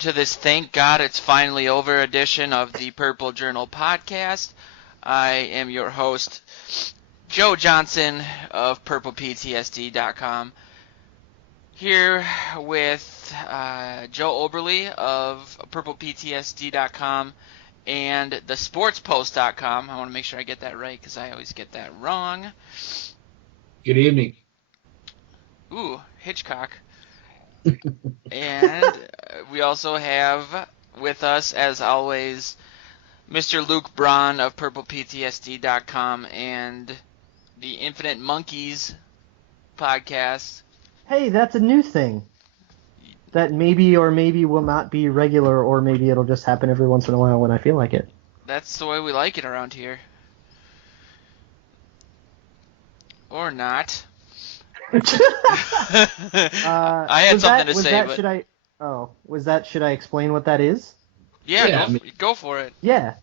To this Thank God It's Finally Over edition of the Purple Journal podcast. I am your host, Joe Johnson of purplePTSD.com, here with Joe Oberly of purplePTSD.com and thesportspost.com. I want to make sure I get that right because I always get that wrong. Good evening. Ooh, Hitchcock. And we also have with us, as always, Mr. Luke Braun of purplePTSD.com and the Infinite Monkeys podcast. Hey, that's a new thing. That maybe or maybe will not be regular, or maybe it'll just happen every once in a while when I feel like it. That's the way we like it around here. Or not. I had something to say, but... Should I explain what that is? Yeah, go for it. Yeah.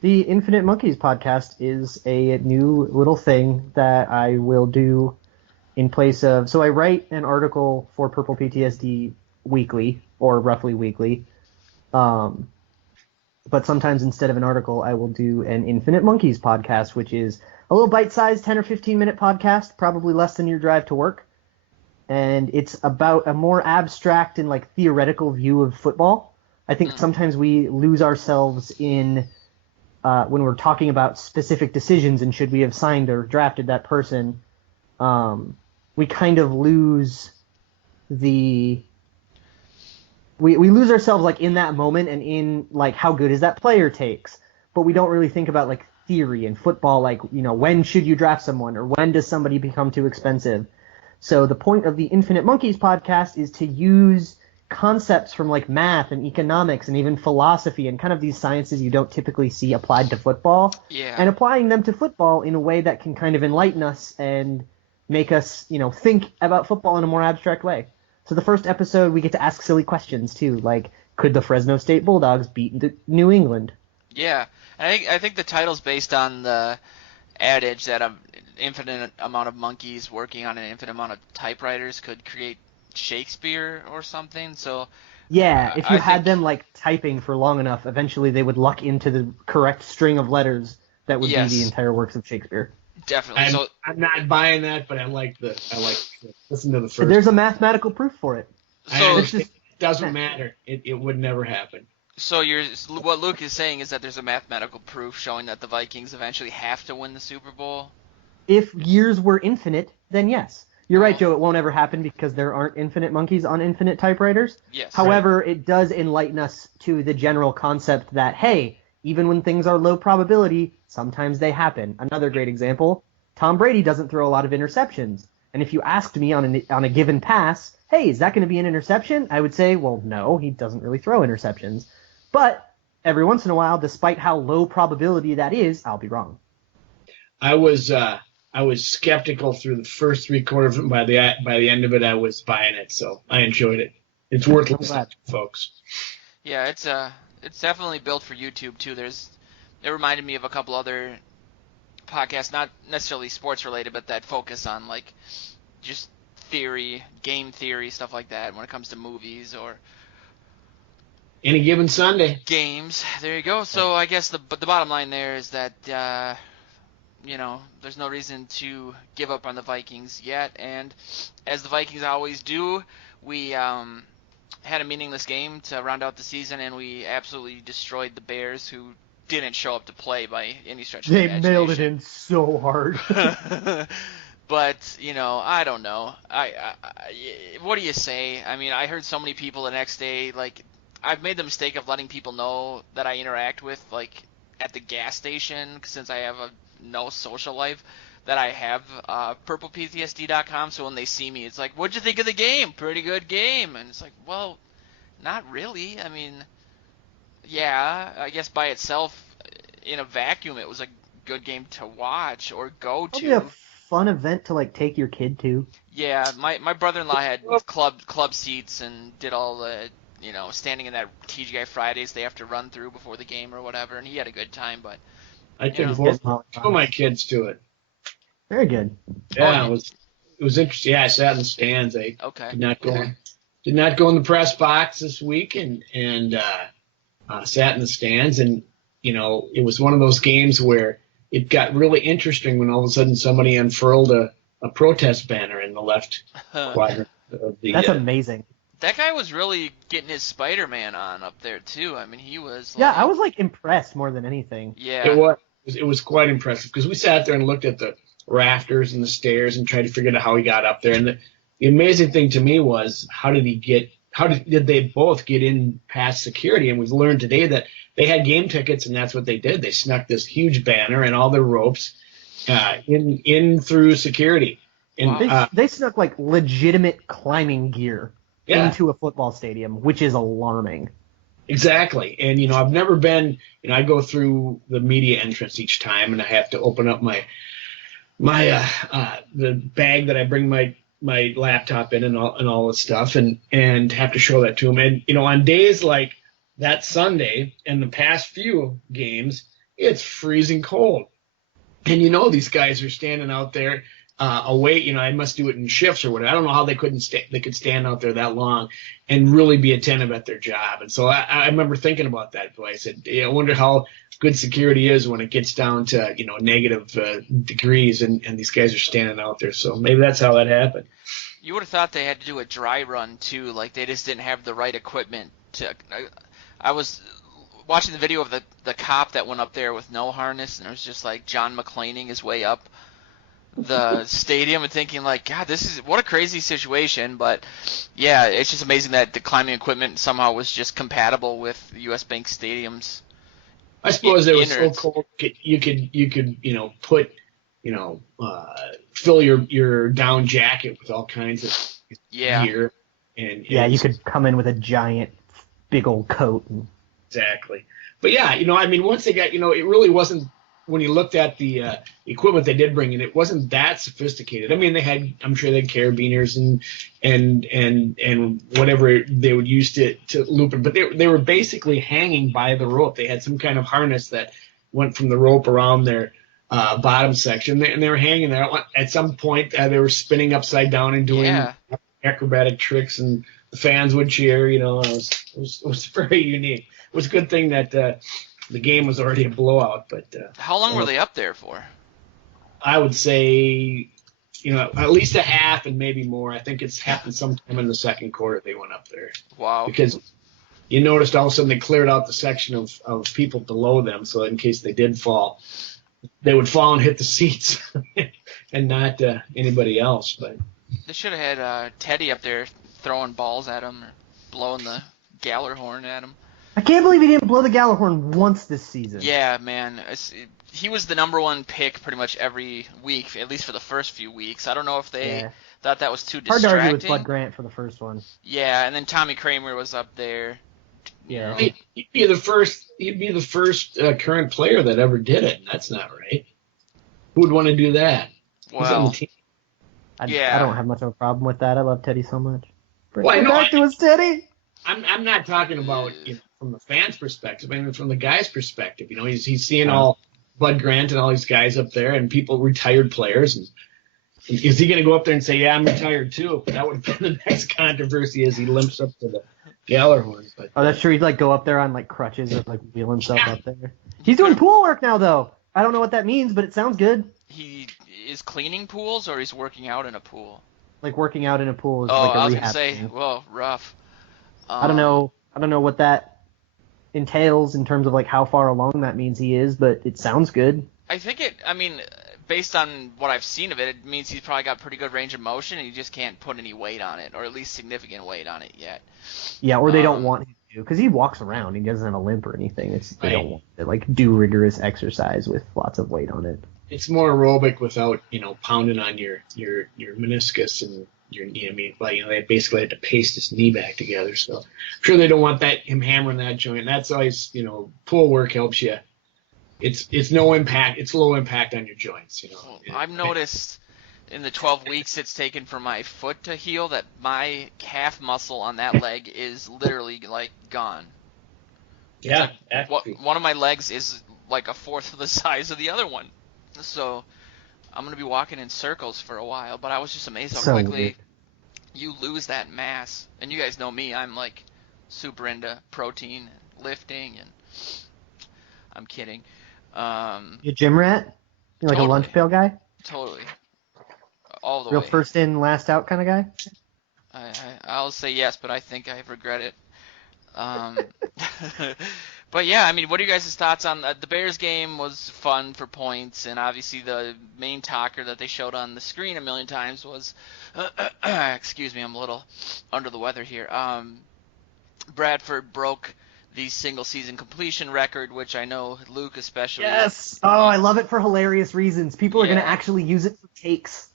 The Infinite Monkeys podcast is a new little thing that I will do in place of... So I write an article for Purple PTSD weekly, or roughly weekly. But sometimes instead of an article, I will do an Infinite Monkeys podcast, which is a little bite-sized 10 or 15-minute podcast, probably less than your drive to work. And it's about a more abstract and theoretical view of football. I think sometimes we lose ourselves in when we're talking about specific decisions and should we have signed or drafted that person. We kind of lose we lose ourselves in that moment and in how good is that player takes, but we don't really think about theory in football, when should you draft someone or when does somebody become too expensive. So the point of the Infinite Monkeys podcast is to use concepts from math and economics and even philosophy and kind of these sciences you don't typically see applied to football, and applying them to football in a way that can kind of enlighten us and make us, think about football in a more abstract way. So the first episode, we get to ask silly questions too, like, could the Fresno State Bulldogs beat New England? Yeah, I think the title's based on the adage that an infinite amount of monkeys working on an infinite amount of typewriters could create Shakespeare or something. So yeah, if you had them typing for long enough, eventually they would luck into the correct string of letters that would be the entire works of Shakespeare. Definitely. I'm not buying that, but I like to listen to the first. There's a mathematical proof for it. So it doesn't matter. It would never happen. So what Luke is saying is that there's a mathematical proof showing that the Vikings eventually have to win the Super Bowl? If years were infinite, then yes. You're right, Joe. It won't ever happen because there aren't infinite monkeys on infinite typewriters. Yes. However, it does enlighten us to the general concept that, hey, even when things are low probability, sometimes they happen. Another great example, Tom Brady doesn't throw a lot of interceptions. And if you asked me on a given pass, hey, is that going to be an interception? I would say, well, no, he doesn't really throw interceptions. But every once in a while, despite how low probability that is, I'll be wrong. I was skeptical through the first three quarters. By the end of it, I was buying it, so I enjoyed it. It's worth listening to, folks. Yeah, it's definitely built for YouTube too. It reminded me of a couple other podcasts, not necessarily sports related, but that focus on just theory, game theory, stuff like that when it comes to movies or any given Sunday games. There you go. So I guess the bottom line there is that there's no reason to give up on the Vikings yet, and as the Vikings always do, we had a meaningless game to round out the season, and we absolutely destroyed the Bears, who didn't show up to play by any stretch of the imagination. They mailed it in so hard. But, I don't know. What do you say? I mean, I heard so many people the next day, I've made the mistake of letting people know that I interact with, at the gas station, since I have no social life, that I have purpleptsd.com, so when they see me, it's like, what'd you think of the game? Pretty good game. And it's like, well, not really. I mean, yeah, I guess by itself, in a vacuum, it was a good game to watch or go to. Probably a fun event to take your kid to. Yeah, my brother-in-law had club seats and did all the standing in that TGI Fridays they have to run through before the game or whatever, and he had a good time. But I took both of my kids to it. Very good. Yeah, it was interesting. Yeah, I sat in the stands. I could not go did not go in the press box this week and sat in the stands. And, it was one of those games where it got really interesting when all of a sudden somebody unfurled a protest banner in the left quadrant of the. That's amazing. That guy was really getting his Spider-Man on up there too. I mean, he was. Yeah, I was impressed more than anything. Yeah. It was quite impressive because we sat there and looked at the rafters and the stairs and tried to figure out how he got up there. And the amazing thing to me was how did they both get in past security? And we've learned today that they had game tickets and that's what they did. They snuck this huge banner and all their ropes in through security. And they snuck legitimate climbing gear into a football stadium, which is alarming. Exactly. And, I've never been, I go through the media entrance each time and I have to open up my the bag that I bring my laptop in and all this stuff and have to show that to them. And, on days like that Sunday and the past few games, it's freezing cold. And, these guys are standing out there away. I must do it in shifts or whatever. I don't know how they could stand out there that long and really be attentive at their job. And so I remember thinking about that. I said, I wonder how good security is when it gets down to, negative degrees and these guys are standing out there. So maybe that's how that happened. You would have thought they had to do a dry run too. Like they just didn't have the right equipment to. I was watching the video of the cop that went up there with no harness, and it was just like John McClaning his way up the stadium and thinking God, what a crazy situation. But yeah, it's just amazing that the climbing equipment somehow was just compatible with US Bank Stadium's. I suppose it was so cold you could put fill your down jacket with all kinds of gear and you could come in with a giant big old coat. Exactly. But once they got, it really wasn't. When you looked at the equipment they did bring in, it wasn't that sophisticated. I mean, I'm sure they had carabiners and whatever they would use to loop it, but they were basically hanging by the rope. They had some kind of harness that went from the rope around their bottom section, and they were hanging there. At some point, they were spinning upside down and doing acrobatic tricks, and the fans would cheer. It was very unique. It was a good thing that the game was already a blowout. But how long were they up there for? I would say, at least a half and maybe more. I think it's happened sometime in the second quarter they went up there. Wow. Because you noticed all of a sudden they cleared out the section of people below them, so in case they did fall, they would fall and hit the seats and not anybody else. But they should have had Teddy up there throwing balls at him or blowing the Galler horn at him. I can't believe he didn't blow the Galler horn once this season. Yeah, man. He was the number one pick pretty much every week, at least for the first few weeks. I don't know if they thought that was too distracting. Hard to argue with Bud Grant for the first one. Yeah, and then Tommy Kramer was up there. Yeah. He'd be the first current player that ever did it, and that's not right. Who would want to do that? Well, Who's on the team? I don't have much of a problem with that. I love Teddy so much. Back to his Teddy. I'm not talking about from the fans' perspective. I mean, from the guy's perspective. He's seeing all Bud Grant and all these guys up there, and retired players. And is he going to go up there and say, "Yeah, I'm retired too"? That would have been the next controversy as he limps up to the Galler horn. But that's true. He'd go up there on crutches or wheel himself up there. He's doing pool work now, though. I don't know what that means, but it sounds good. He is cleaning pools, or he's working out in a pool. Working out in a pool is a rehab. I was gonna say, well, rough. I don't know what that entails in terms of how far along that means he is, but it sounds good. I think based on what I've seen of it, it means he's probably got pretty good range of motion, and he just can't put any weight on it, or at least significant weight on it yet. Yeah, or they don't want him to, because he walks around. He doesn't have a limp or anything. They don't want to do rigorous exercise with lots of weight on it. It's more aerobic without pounding on your meniscus and your knee. I mean, they basically had to paste his knee back together. So I'm sure they don't want him hammering that joint. And that's always, pull work helps you. It's no impact. It's low impact on your joints. I've noticed in the 12 weeks it's taken for my foot to heal that my calf muscle on that leg is literally gone. Yeah. One of my legs is a fourth of the size of the other one. So I'm going to be walking in circles for a while, but I was just amazed how quickly you lose that mass. And you guys know me, I'm like super into protein and lifting, and I'm kidding. You a gym rat? You like a lunch pail guy? Totally. All the Real way. first in, last out kind of guy? I'll say yes, but I think I regret it. But yeah, I mean, what are you guys' thoughts on the Bears game? Was fun for points, and obviously the main talker that they showed on the screen a million times was, excuse me, I'm a little under the weather here. Bradford broke the single season completion record, which I know Luke especially. Yes. Oh, I love it for hilarious reasons. People are going to actually use it for takes.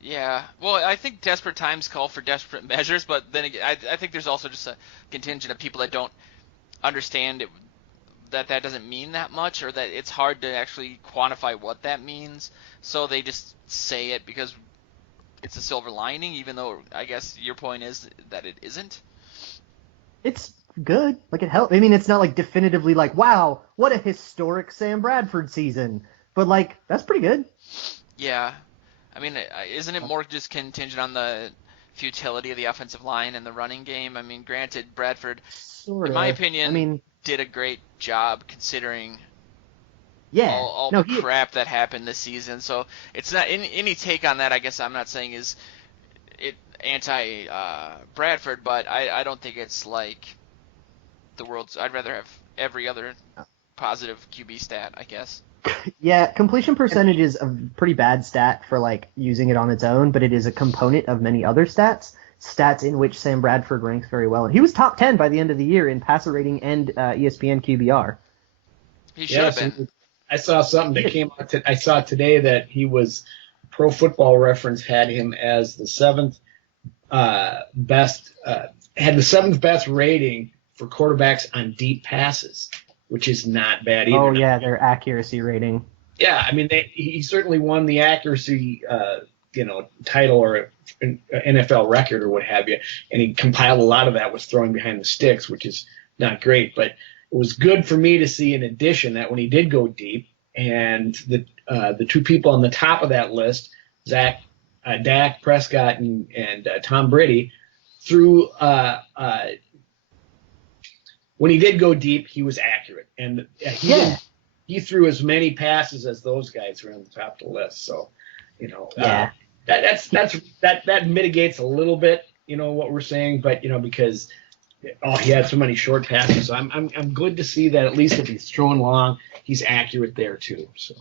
Yeah, well, I think desperate times call for desperate measures, but then again, I think there's also just a contingent of people that don't understand it, that doesn't mean that much, or that it's hard to actually quantify what that means, so they just say it because it's a silver lining, even though I guess your point is that it isn't. It's good. Like, it helps. I mean, it's not like definitively like, wow, what a historic Sam Bradford season, but like, that's pretty good. Yeah. I mean, isn't it more just contingent on the futility of the offensive line and the running game? I mean, granted, Bradford, in my opinion, did a great job considering all the crap that happened this season. So it's not any take on that. I guess I'm not saying is it anti Bradford, but I don't think it's like the world's. I'd rather have every other positive QB stat, I guess. Yeah, completion percentage is a pretty bad stat for like using it on its own, but it is a component of many other stats in which Sam Bradford ranks very well. And he was top 10 by the end of the year in passer rating and ESPN QBR. He should have been. I saw something that came out. I saw today that he was Pro Football Reference had him as the seventh best rating for quarterbacks on deep passes, which is not bad either. Oh, yeah, their accuracy rating. Yeah, I mean, he certainly won the accuracy, title or an NFL record or what have you, and he compiled a lot of that was throwing behind the sticks, which is not great. But it was good for me to see, in addition, that when he did go deep, and the two people on the top of that list, Dak Prescott and Tom Brady, threw when he did go deep, he was accurate, and he threw as many passes as those guys who were on the top of the list. So, that mitigates a little bit, what we're saying, but because he had so many short passes. So I'm good to see that at least if he's throwing long, he's accurate there too. So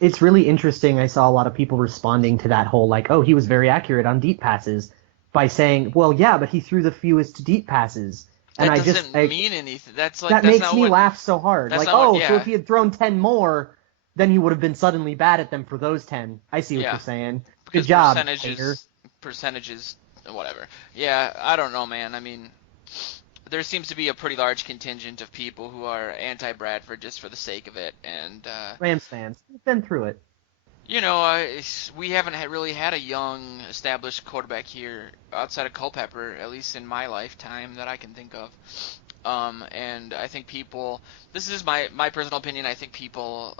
it's really interesting. I saw a lot of people responding to that whole like, oh, he was very accurate on deep passes by saying, well, yeah, but he threw the fewest deep passes. And that doesn't mean anything. That makes me laugh so hard. Like, so if he had thrown 10 more, then he would have been suddenly bad at them for those 10. I see what you're saying. Good job, percentages, whatever. Yeah, I don't know, man. I mean, there seems to be a pretty large contingent of people who are anti-Bradford just for the sake of it. And Rams fans, we've been through it. We haven't really had a young, established quarterback here outside of Culpepper, at least in my lifetime that I can think of. And I think people, this is my personal opinion, I think people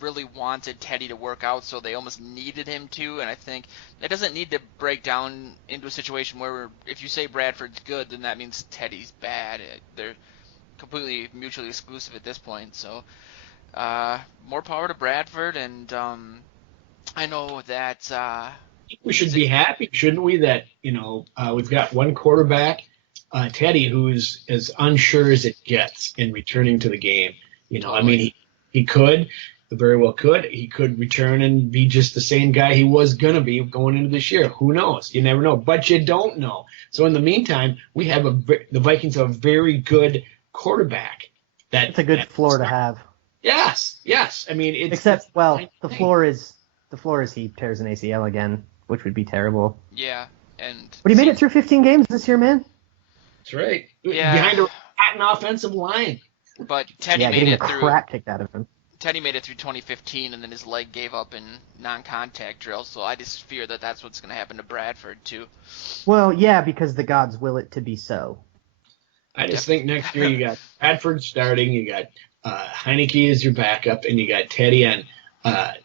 really wanted Teddy to work out, so they almost needed him to, and I think it doesn't need to break down into a situation where if you say Bradford's good, then that means Teddy's bad. They're completely mutually exclusive at this point, so more power to Bradford, and I know that we should be happy, shouldn't we, that we've got one quarterback, Teddy, who's as unsure as it gets in returning to the game. I mean, he could, very well could. He could return and be just the same guy he was going to be going into this year. Who knows? You never know. But you don't know. So in the meantime, we have the Vikings have a very good quarterback. It's a good floor to have. Yes. I mean, the floor is he tears an ACL again, which would be terrible. Yeah, but he made it through 15 games this year, man. That's right. Yeah. Behind a rotten offensive line. But Teddy made it through. Crap kicked out of him. Teddy made it through 2015, and then his leg gave up in non-contact drills. So I just fear that that's what's going to happen to Bradford too. Well, yeah, because the gods will it to be so. I just think next year you got Bradford starting, you got Heineke as your backup, and you got Teddy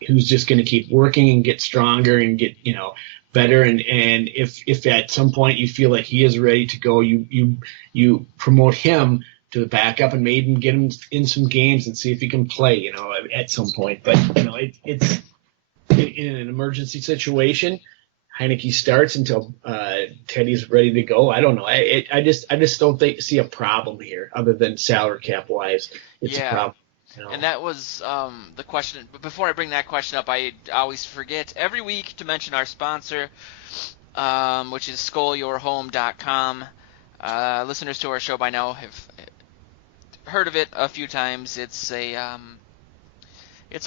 who's just going to keep working and get stronger and get better. And if at some point you feel like he is ready to go, you promote him to the backup and maybe get him in some games and see if he can play, at some point. But, it's in an emergency situation. Heineke starts until Teddy's ready to go. I don't know. I just don't see a problem here other than salary cap wise. It's a problem. And that was the question. But before I bring that question up, I always forget every week to mention our sponsor, which is SkullYourHome.com. Listeners to our show by now have heard of it a few times. It's a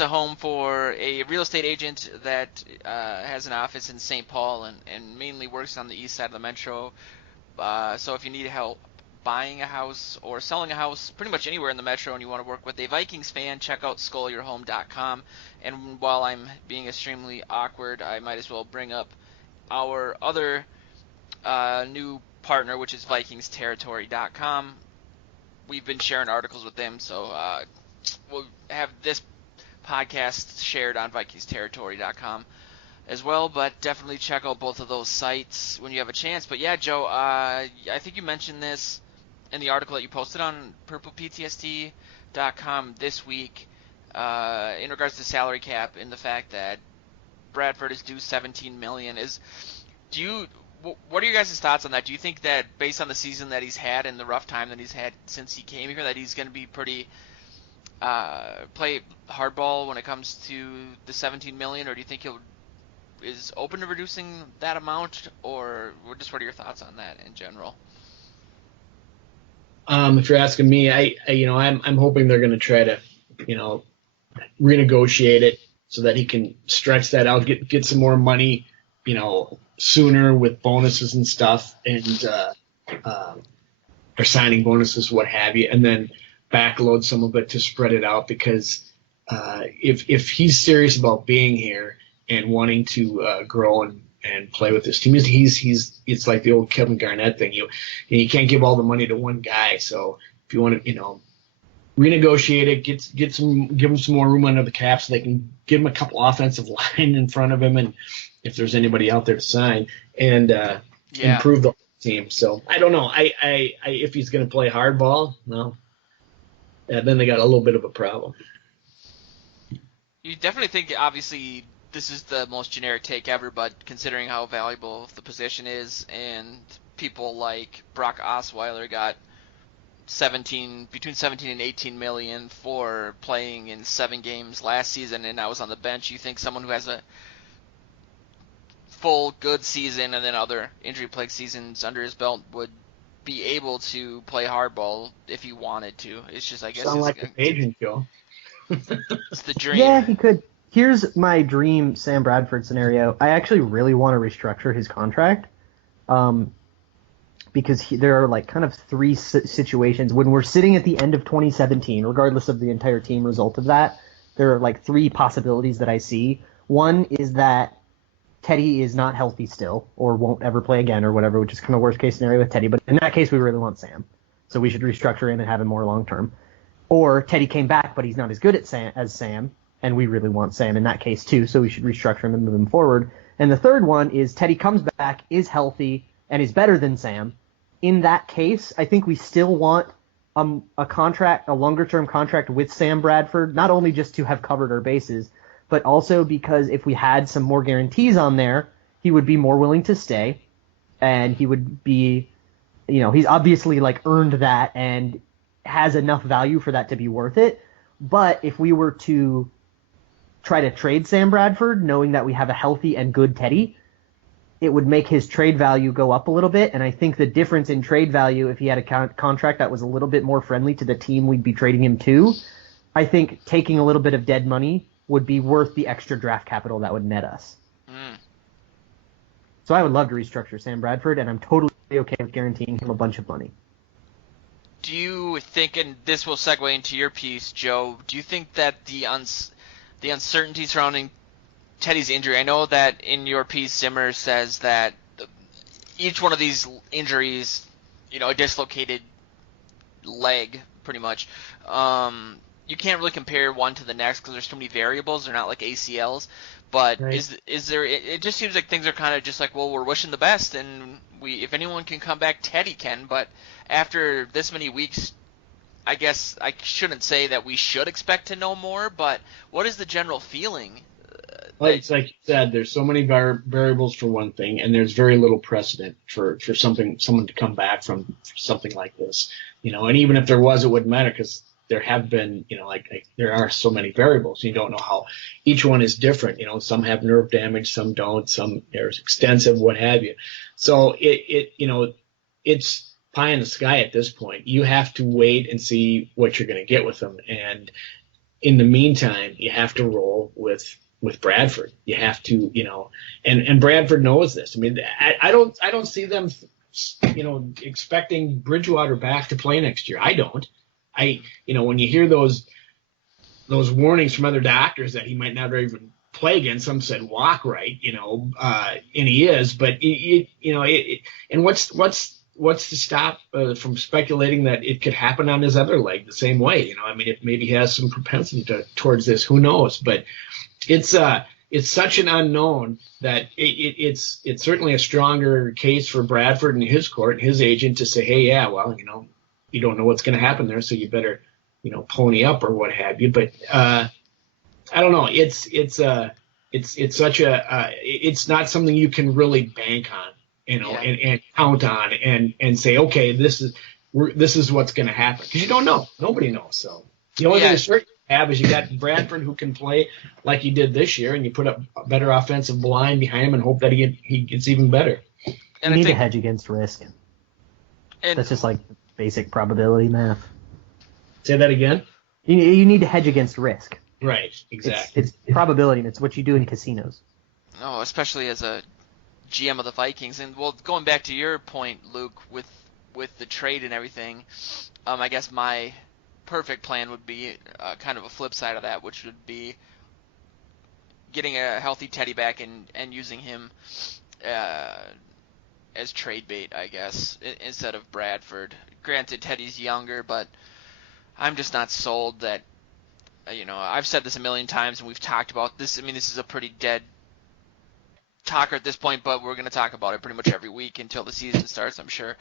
home for a real estate agent that has an office in St. Paul and mainly works on the east side of the metro. So if you need help buying a house or selling a house pretty much anywhere in the metro and you want to work with a Vikings fan, check out SkullYourHome.com. And while I'm being extremely awkward, I might as well bring up our other new partner, which is VikingsTerritory.com. We've been sharing articles with them, so we'll have this podcast shared on VikingsTerritory.com as well, but definitely check out both of those sites when you have a chance. But yeah, Joe, I think you mentioned this in the article that you posted on purplePTSD.com this week in regards to salary cap and the fact that Bradford is due $17 million. What are your guys' thoughts on that? Do you think that based on the season that he's had and the rough time that he's had since he came here, that he's going to be pretty play hardball when it comes to the $17 million, or do you think is open to reducing that amount, or just what are your thoughts on that in general? If you're asking me, I'm hoping they're going to try to, renegotiate it so that he can stretch that out, get some more money, sooner with bonuses and stuff, and or signing bonuses, what have you, and then backload some of it to spread it out. Because if he's serious about being here and wanting to grow and play with this team, it's like the old Kevin Garnett thing. You can't give all the money to one guy. So if you want to, renegotiate it, give him some more room under the cap so they can give him a couple offensive line in front of him, and if there's anybody out there to sign, and improve the team. So I don't know. If he's going to play hardball, no. Then they got a little bit of a problem. You definitely think, obviously, this is the most generic take ever, but considering how valuable the position is, and people like Brock Osweiler got between 17 and 18 million for playing in 7 games last season, and I was on the bench. You think someone who has a full good season and then other injury-plagued seasons under his belt would be able to play hardball if he wanted to? It's just, I guess, sound like an agent, Joe. It's the dream. Yeah, he could. Here's my dream Sam Bradford scenario. I actually really want to restructure his contract, because there are like kind of 3 situations when we're sitting at the end of 2017, regardless of the entire team result of that. There are like 3 possibilities that I see. One is that Teddy is not healthy still, or won't ever play again, or whatever, which is kind of worst case scenario with Teddy. But in that case, we really want Sam, so we should restructure him and have him more long term. Or Teddy came back, but he's not as good as Sam, and we really want Sam in that case too, so we should restructure him and move him forward. And the third one is Teddy comes back, is healthy, and is better than Sam. In that case, I think we still want a longer-term contract with Sam Bradford, not only just to have covered our bases, but also because if we had some more guarantees on there, he would be more willing to stay, and he would be, he's obviously like earned that and has enough value for that to be worth it. But if we were to try to trade Sam Bradford, knowing that we have a healthy and good Teddy, it would make his trade value go up a little bit. And I think the difference in trade value, if he had a contract that was a little bit more friendly to the team we'd be trading him to, I think taking a little bit of dead money would be worth the extra draft capital that would net us. So I would love to restructure Sam Bradford, and I'm totally okay with guaranteeing him a bunch of money. Do you think, and this will segue into your piece, Joe, do you think that the uncertainty surrounding Teddy's injury, I know that in your piece Zimmer says that each one of these injuries, a dislocated leg pretty much, you can't really compare one to the next because there's too many variables. They're not like ACLs. But Right. is there? It just seems like things are kind of just like, well, we're wishing the best, and if anyone can come back, Teddy can. But after this many weeks, I guess I shouldn't say that we should expect to know more. But what is the general feeling? Well, it's like you said, there's so many variables for one thing, and there's very little precedent for someone to come back from something like this. And even if there was, it wouldn't matter because there have been, like there are so many variables. You don't know how each one is different. Some have nerve damage, some don't, some there's extensive, what have you. So it's pie in the sky at this point. You have to wait and see what you're going to get with them, and in the meantime, you have to roll with Bradford. You have to, and Bradford knows this. I mean, I don't see them, expecting Bridgewater back to play next year. I don't. When you hear those warnings from other doctors that he might not even play again, some said walk right, and he is, but and what's to stop from speculating that it could happen on his other leg the same way? I mean, if maybe he has some propensity towards this, who knows? But it's such an unknown that it's certainly a stronger case for Bradford and his court and his agent to say, hey, yeah, well, you don't know what's going to happen there, so you better, pony up or what have you. But I don't know. It's such it's not something you can really bank on, and count on and say, okay, this is what's going to happen, because you don't know. Nobody knows. So the only thing that's certain have is you got Bradford who can play like he did this year, and you put up a better offensive line behind him and hope that he gets even better. And you need to hedge against risk. That's just like basic probability math. Say that again? You need to hedge against risk. Right, exactly. It's probability, and it's what you do in casinos. Oh, especially as a GM of the Vikings. And, well, going back to your point, Luke, with the trade and everything, I guess my perfect plan would be kind of a flip side of that, which would be getting a healthy Teddy back and using him as trade bait, I guess, instead of Bradford. Granted, Teddy's younger, but I'm just not sold that, I've said this a million times and we've talked about this. I mean, this is a pretty dead talker at this point, but we're going to talk about it pretty much every week until the season starts, I'm sure.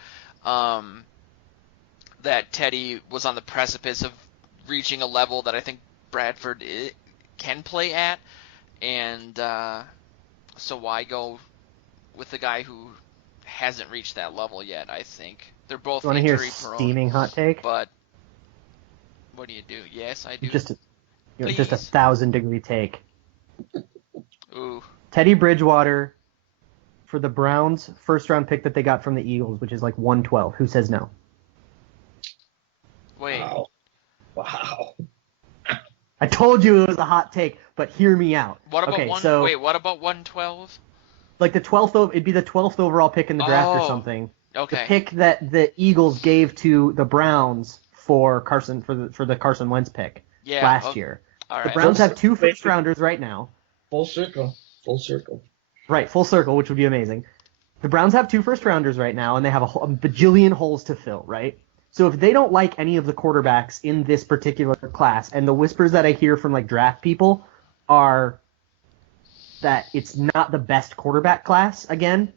That Teddy was on the precipice of reaching a level that I think Bradford can play at, and so why go with the guy who hasn't reached that level yet? I think they're both injury prone. Want to hear a steaming hot take? But what do you do? Yes, I do. Just a 1,000-degree take. Ooh. Teddy Bridgewater for the Browns' first-round pick that they got from the Eagles, which is like 112. Who says no? Wait. Wow. I told you it was a hot take, but hear me out. What about what about 112? Like it'd be the 12th overall pick in the draft or something. Okay. The pick that the Eagles gave to the Browns for the Carson Wentz pick last year. All right. The Browns have 2 first-rounders right now. Full circle. Right, full circle, which would be amazing. The Browns have 2 first-rounders right now, and they have a bajillion holes to fill, right? So if they don't like any of the quarterbacks in this particular class, and the whispers that I hear from like draft people are that it's not the best quarterback class again,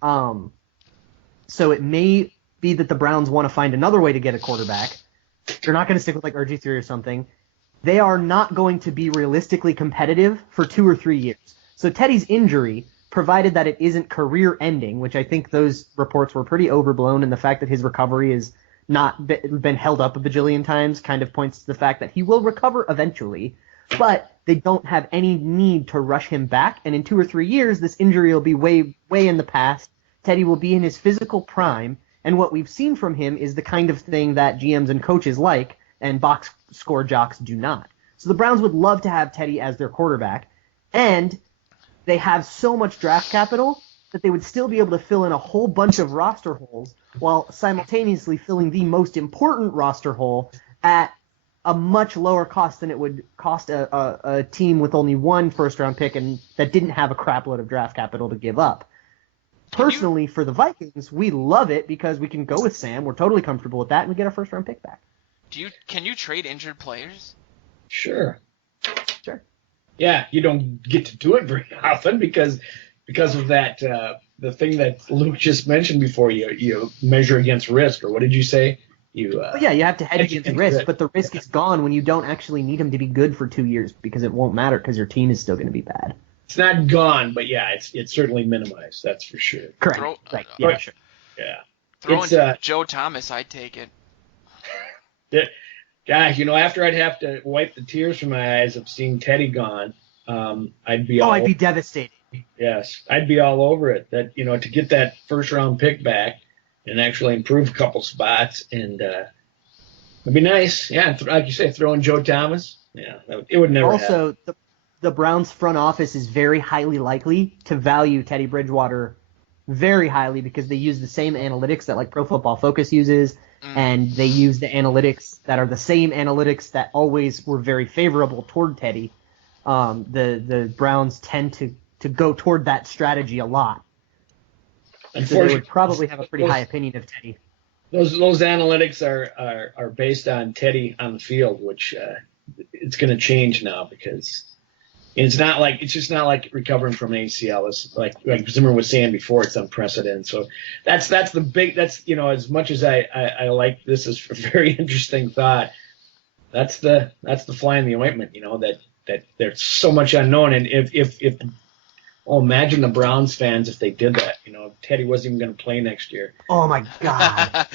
so it may be that the Browns want to find another way to get a quarterback. They're not going to stick with like RG3 or something. They are not going to be realistically competitive for 2 or 3 years. So Teddy's injury, provided that it isn't career-ending, which I think those reports were pretty overblown, and the fact that his recovery is not been held up a bajillion times kind of points to the fact that he will recover eventually, but they don't have any need to rush him back, and in 2 or 3 years, this injury will be way, way in the past. Teddy will be in his physical prime, and what we've seen from him is the kind of thing that GMs and coaches like, and box score jocks do not. So the Browns would love to have Teddy as their quarterback, and they have so much draft capital that they would still be able to fill in a whole bunch of roster holes while simultaneously filling the most important roster hole at a much lower cost than it would cost a team with only 1 first-round pick and that didn't have a crapload of draft capital to give up. Personally, for the Vikings, we love it because we can go with Sam. We're totally comfortable with that, and we get our first-round pick back. Can you trade injured players? Sure. Sure. Yeah, you don't get to do it very often because of that the thing that Luke just mentioned before. You measure against risk, or what did you say? But yeah, you have to hedge hedge against against risk, risk. but the risk is gone when you don't actually need him to be good for 2 years because it won't matter because your team is still going to be bad. It's not gone, but yeah, it's certainly minimized. That's for sure. Correct. Throw, Right. Yeah, sure. Yeah. throwing It's Joe Thomas, I'd take it. gosh, after I'd have to wipe the tears from my eyes of seeing Teddy gone, I'd be Oh, all I'd be devastated. yes, I'd be all over it. That to get that first round pick back and actually improve a couple spots, and it'd be nice. Yeah, like you say, throwing Joe Thomas. Yeah, it would never happen. Also, the Browns front office is very highly likely to value Teddy Bridgewater very highly because they use the same analytics that like Pro Football Focus uses, and they use the analytics that are the same analytics that always were very favorable toward Teddy. The Browns tend to go toward that strategy a lot. So they would probably have a pretty high opinion of Teddy. Those analytics are based on Teddy on the field, which it's going to change now because it's just not like recovering from an ACL. It's like Zimmer was saying before, it's unprecedented. So that's the big as much as I like this is a very interesting thought. That's the fly in the ointment. That there's so much unknown, and if imagine the Browns fans if they did that. Teddy wasn't even going to play next year. Oh my God.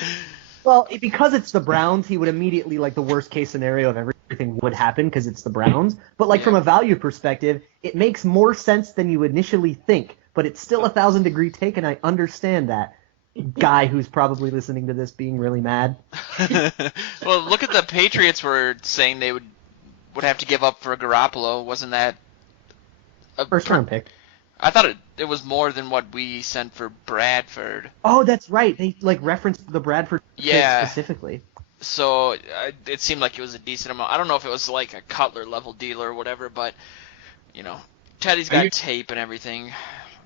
Well, because it's the Browns, he would immediately, the worst case scenario of everything would happen because it's the Browns. But, from a value perspective, it makes more sense than you initially think. But it's still a 1,000-degree take, and I understand that. Guy who's probably listening to this being really mad. Well, look at the Patriots were saying they would have to give up for Garoppolo. Wasn't that a first-round pick? I thought it was more than what we sent for Bradford. Oh, that's right. They referenced the Bradford pick specifically. So it seemed like it was a decent amount. I don't know if it was like a Cutler level deal or whatever, but Teddy's got tape and everything,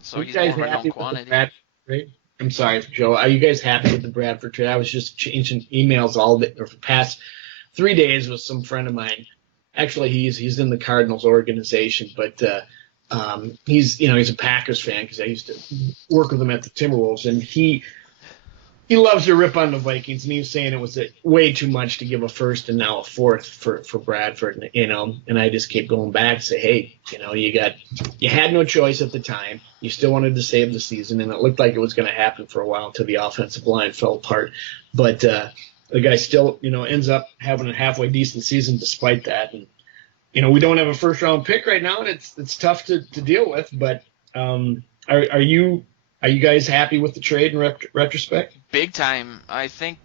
so he's more of a known quantity. I'm sorry, Joe. Are you guys happy with the Bradford trade? I was just changing emails all day for the past 3 days with some friend of mine. Actually, he's in the Cardinals organization, but he's a Packers fan because I used to work with him at the Timberwolves, and he loves to rip on the Vikings, and he was saying it was way too much to give a first and now a fourth for Bradford, and I just kept going back and say, hey, you had no choice at the time. You still wanted to save the season, and it looked like it was going to happen for a while until the offensive line fell apart. But the guy still, ends up having a halfway decent season despite that. And, we don't have a first round pick right now, and it's tough to deal with. But are you guys happy with the trade in retrospect? Big time. I think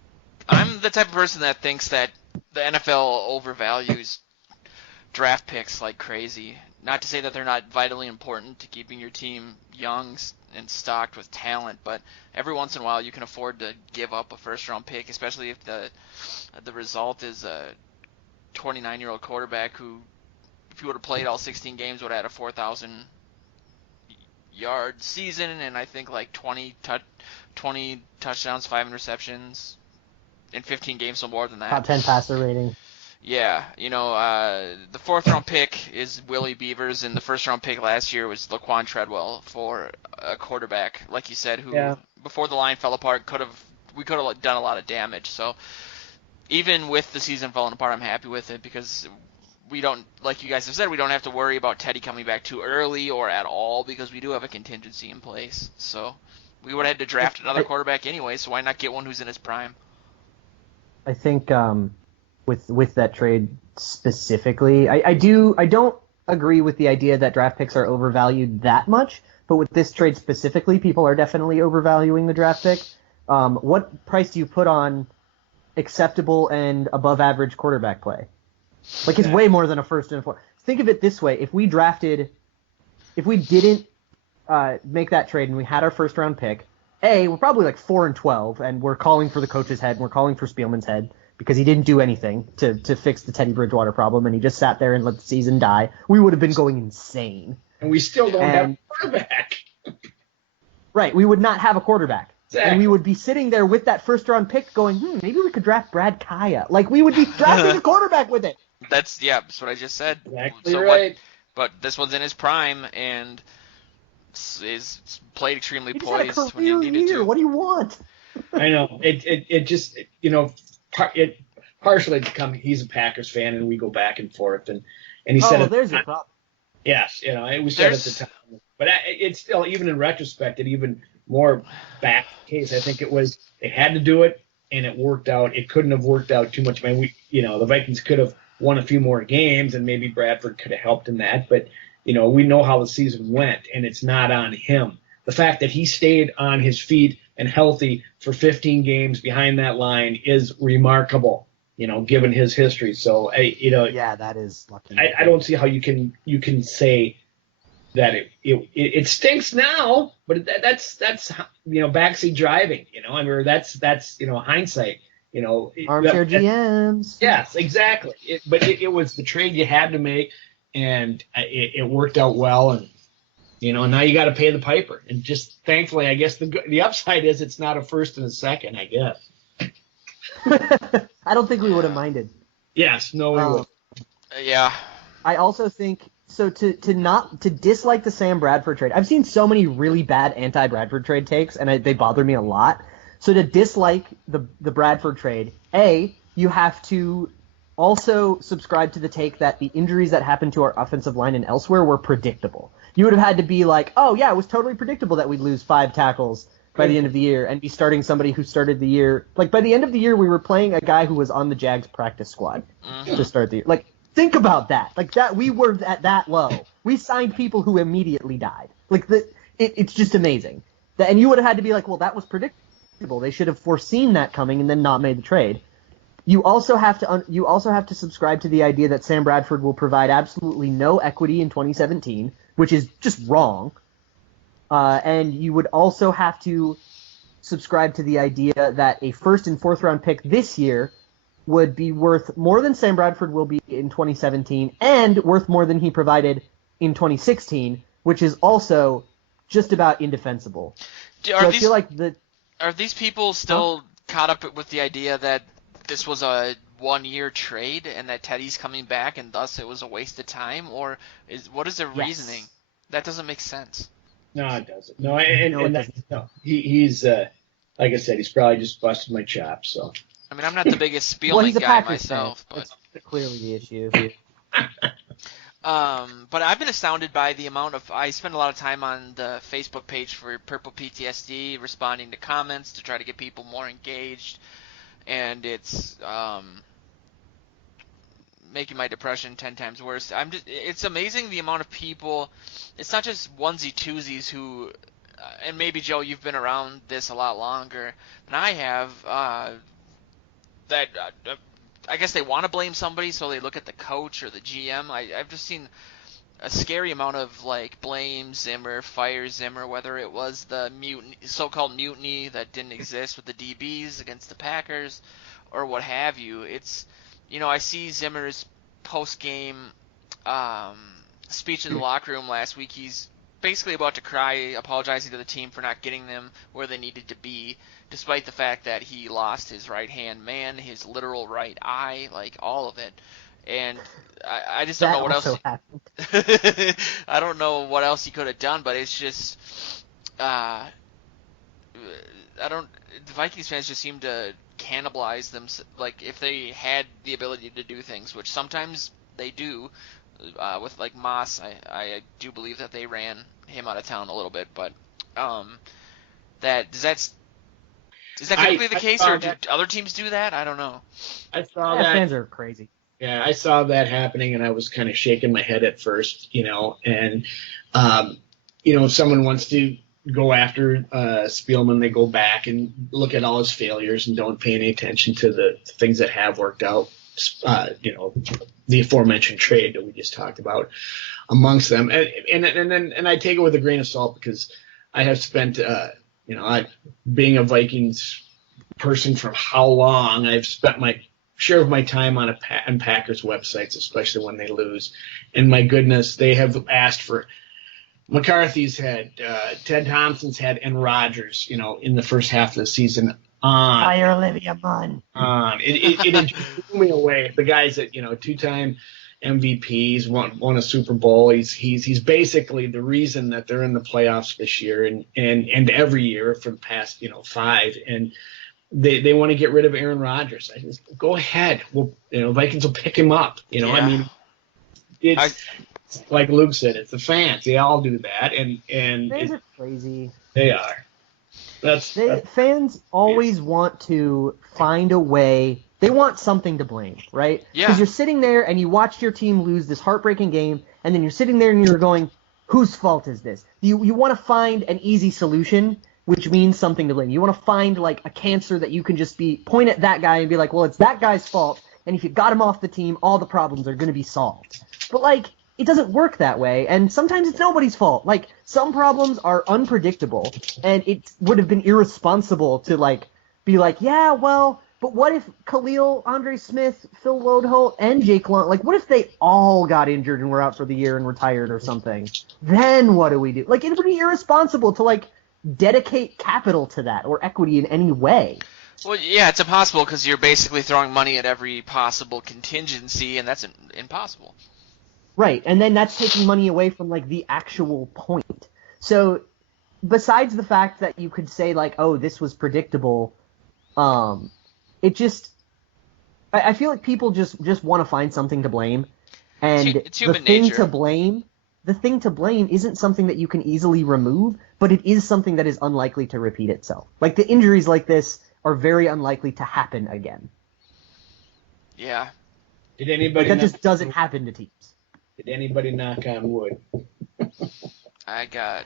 I'm the type of person that thinks that the NFL overvalues draft picks like crazy. Not to say that they're not vitally important to keeping your team young and stocked with talent, but every once in a while you can afford to give up a first-round pick, especially if the result is a 29-year-old quarterback who, if he would have played all 16 games, would have had a 4,000-yard season and I think 20 touchdowns, 5 interceptions in 15 games, so more than that. Top 10 passer rating. Yeah, the fourth-round pick is Willie Beavers, and the first-round pick last year was Laquan Treadwell for a quarterback, like you said, who before the line fell apart we could have done a lot of damage. So even with the season falling apart, I'm happy with it because we don't, like you guys have said, we don't have to worry about Teddy coming back too early or at all because we do have a contingency in place. So we would have had to draft another quarterback anyway, so why not get one who's in his prime? I think with that trade specifically, I don't agree with the idea that draft picks are overvalued that much, but with this trade specifically, people are definitely overvaluing the draft pick. What price do you put on acceptable and above average quarterback play? It's way more than a first and a fourth. Think of it this way: if we didn't make that trade and we had our first round pick, we're probably 4-12, and we're calling for the coach's head and we're calling for Spielman's head because he didn't do anything to fix the Teddy Bridgewater problem, and he just sat there and let the season die. We would have been going insane. And we still don't have a quarterback. Right, we would not have a quarterback. Exactly. And we would be sitting there with that first round pick going, maybe we could draft Brad Kaya. We would be drafting a quarterback with it. That's what I just said. Exactly So right. but this one's in his prime and is played extremely He just had a poised when you career needed year. to. What do you want? I know it just it partially he's a Packers fan and we go back and forth and he said Oh, it. there's your problem. Yes, we said at the time, but it's still, even in retrospect, it even more back case. I think it was they had to do it, and it worked out. It couldn't have worked out too much. Man, the Vikings could have won a few more games, and maybe Bradford could have helped in that. But we know how the season went, and it's not on him. The fact that he stayed on his feet and healthy for 15 games behind that line is remarkable. Given his history. So, Yeah, that is lucky. I don't see how you can say that it stinks now, but that's backseat driving. I mean, that's hindsight. Armchair GMs. Yes, exactly. But it was the trade you had to make, and it worked out well. And now you got to pay the piper. And just thankfully, I guess the upside is it's not a first and a second. I guess. I don't think we would have minded. Yes, no, we would. Yeah. I also think so to dislike the Sam Bradford trade. I've seen so many really bad anti-Bradford trade takes, and they bother me a lot. So to dislike the Bradford trade, you have to also subscribe to the take that the injuries that happened to our offensive line and elsewhere were predictable. You would have had to be like, oh yeah, it was totally predictable that we'd lose 5 tackles by the end of the year and be starting somebody who started the year. Like, by the end of the year, we were playing a guy who was on the Jags practice squad to start the year. Like, think about that. Like, that we were at that low. We signed people who immediately died. Like, it's just amazing. And you would have had to be like, well, that was predictable. They should have foreseen that coming and then not made the trade. You also have to subscribe to the idea that Sam Bradford will provide absolutely no equity in 2017, which is just wrong. And you would also have to subscribe to the idea that a first and fourth round pick this year would be worth more than Sam Bradford will be in 2017 and worth more than he provided in 2016, which is also just about indefensible. I feel like are these people still caught up with the idea that this was a 1-year trade and that Teddy's coming back and thus it was a waste of time? Or what is the reasoning? That doesn't make sense. No, it doesn't. No, he's like I said, he's probably just busted my chops. So I mean, I'm not the biggest Spielman guy myself, but that's clearly the issue. But I've been astounded by the amount of. I spend a lot of time on the Facebook page for Purple PTSD, responding to comments to try to get people more engaged, and it's making my depression 10 times worse. It's amazing the amount of people. It's not just onesie twosies who, and maybe Joe, you've been around this a lot longer than I have. I guess they want to blame somebody, so they look at the coach or the GM. I've just seen a scary amount of blame Zimmer, fire Zimmer, whether it was the so-called mutiny that didn't exist with the DBs against the Packers, or what have you. It's I see Zimmer's post-game speech in the locker room last week. He's basically about to cry, apologizing to the team for not getting them where they needed to be, despite the fact that he lost his right-hand man, his literal right eye, all of it. And I just don't know what else. I don't know what else he could have done, but it's just the Vikings fans just seem to cannibalize them. If they had the ability to do things, which sometimes they do, with Moss, I do believe that they ran him out of town a little bit, but is that typically the case, or do other teams do that? I don't know. I saw that. Fans are crazy. Yeah, I saw that happening, and I was kind of shaking my head at first, and if someone wants to go after Spielman, they go back and look at all his failures and don't pay any attention to the things that have worked out. The aforementioned trade that we just talked about amongst them, and I take it with a grain of salt because I have spent, being a Vikings person for how long, I've spent my share of my time on Packers websites, especially when they lose, and my goodness, they have asked for McCarthy's head, Ted Thompson's head, and Rodgers, in the first half of the season Fire Olivia Munn. It just blew me away. The guy's a two-time MVPs, won a Super Bowl. He's basically the reason that they're in the playoffs this year and every year for the past 5. And they want to get rid of Aaron Rodgers. I just go ahead. Well, Vikings will pick him up. Yeah. I mean, it's like Luke said. It's the fans. They all do that, and Fans are crazy. They are. Fans always want to find a way. They want something to blame, right? Yeah. Because you're sitting there and you watched your team lose this heartbreaking game, and then you're sitting there and you're going, whose fault is this? You want to find an easy solution, which means something to blame. You want to find like a cancer that you can just point at that guy and be like, well, it's that guy's fault, and if you got him off the team, all the problems are going to be solved. But like, it doesn't work that way, and sometimes it's nobody's fault. Like, some problems are unpredictable, and it would have been irresponsible to like be like, yeah, well, but what if Khalil, Andre Smith, Phil Lodeholt, and Jake Long, like, what if they all got injured and were out for the year and retired or something? Then what do we do? Like, it would be irresponsible to like dedicate capital to that or equity in any way. Well, yeah, it's impossible because you're basically throwing money at every possible contingency, and that's impossible. Right, and then that's taking money away from, like, the actual point. So, besides the fact that you could say, like, oh, this was predictable, it just... I feel like people just want to find something to blame, and it's human the thing nature. the thing to blame isn't something that you can easily remove, but it is something that is unlikely to repeat itself. Like, the injuries like this are very unlikely to happen again. Yeah. Did anybody? Like, that just doesn't happen to teams. Did anybody knock on wood? I got...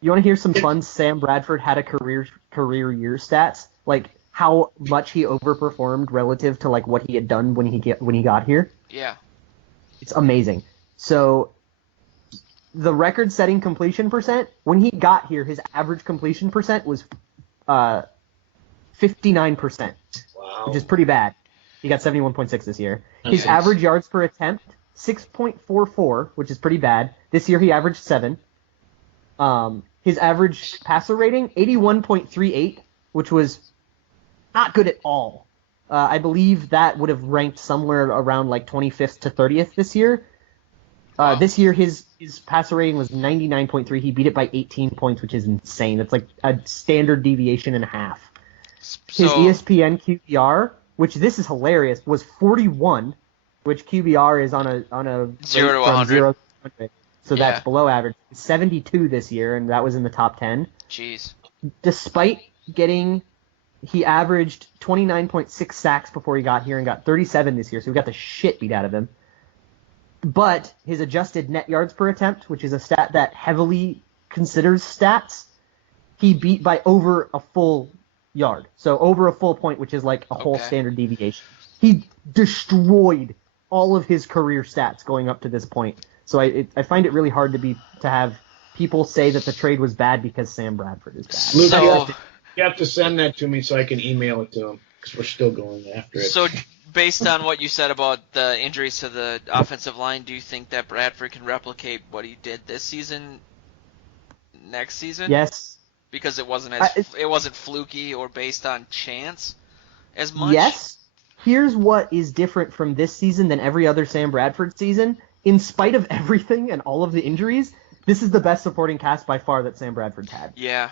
You want to hear some fun Sam Bradford had a career year stats? Like, how much he overperformed relative to, like, what he had done when he got here? Yeah. It's amazing. So, the record-setting completion percent, when he got here, his average completion percent was 59%, Wow. which is pretty bad. He got 71.6 this year. His Nice. average yards per attempt, 6.44, which is pretty bad. This year he averaged 7. His average passer rating, 81.38, which was not good at all. I believe that would have ranked somewhere around like 25th to 30th this year. Wow. This year his passer rating was 99.3. He beat it by 18 points, which is insane. That's like a standard deviation and a half. His So, ESPN QBR, which this is hilarious, was 41, which QBR is on a 0 to rate from 100. 0 to 100. So Yeah. that's below average. 72 this year, and that was in the top 10. jeez. Despite he averaged 29.6 sacks before he got here and got 37 this year, so he got the shit beat out of him. But his adjusted net yards per attempt, which is a stat that heavily considers stats, he beat by over a full yard. So over a full point, which is like a whole Okay. standard deviation. He destroyed all of his career stats going up to this point. So I find it really hard to have people say that the trade was bad because Sam Bradford is bad. Luke, So, you have to send that to me so I can email it to him because we're still going after it. so based on what you said about the injuries to the offensive line, do you think that Bradford can replicate what he did this season next season? Yes. Because it wasn't it wasn't fluky or based on chance as much. Yes. Here's what is different from this season than every other Sam Bradford season. In spite of everything and all of the injuries, this is the best supporting cast by far that Sam Bradford's had. Yeah.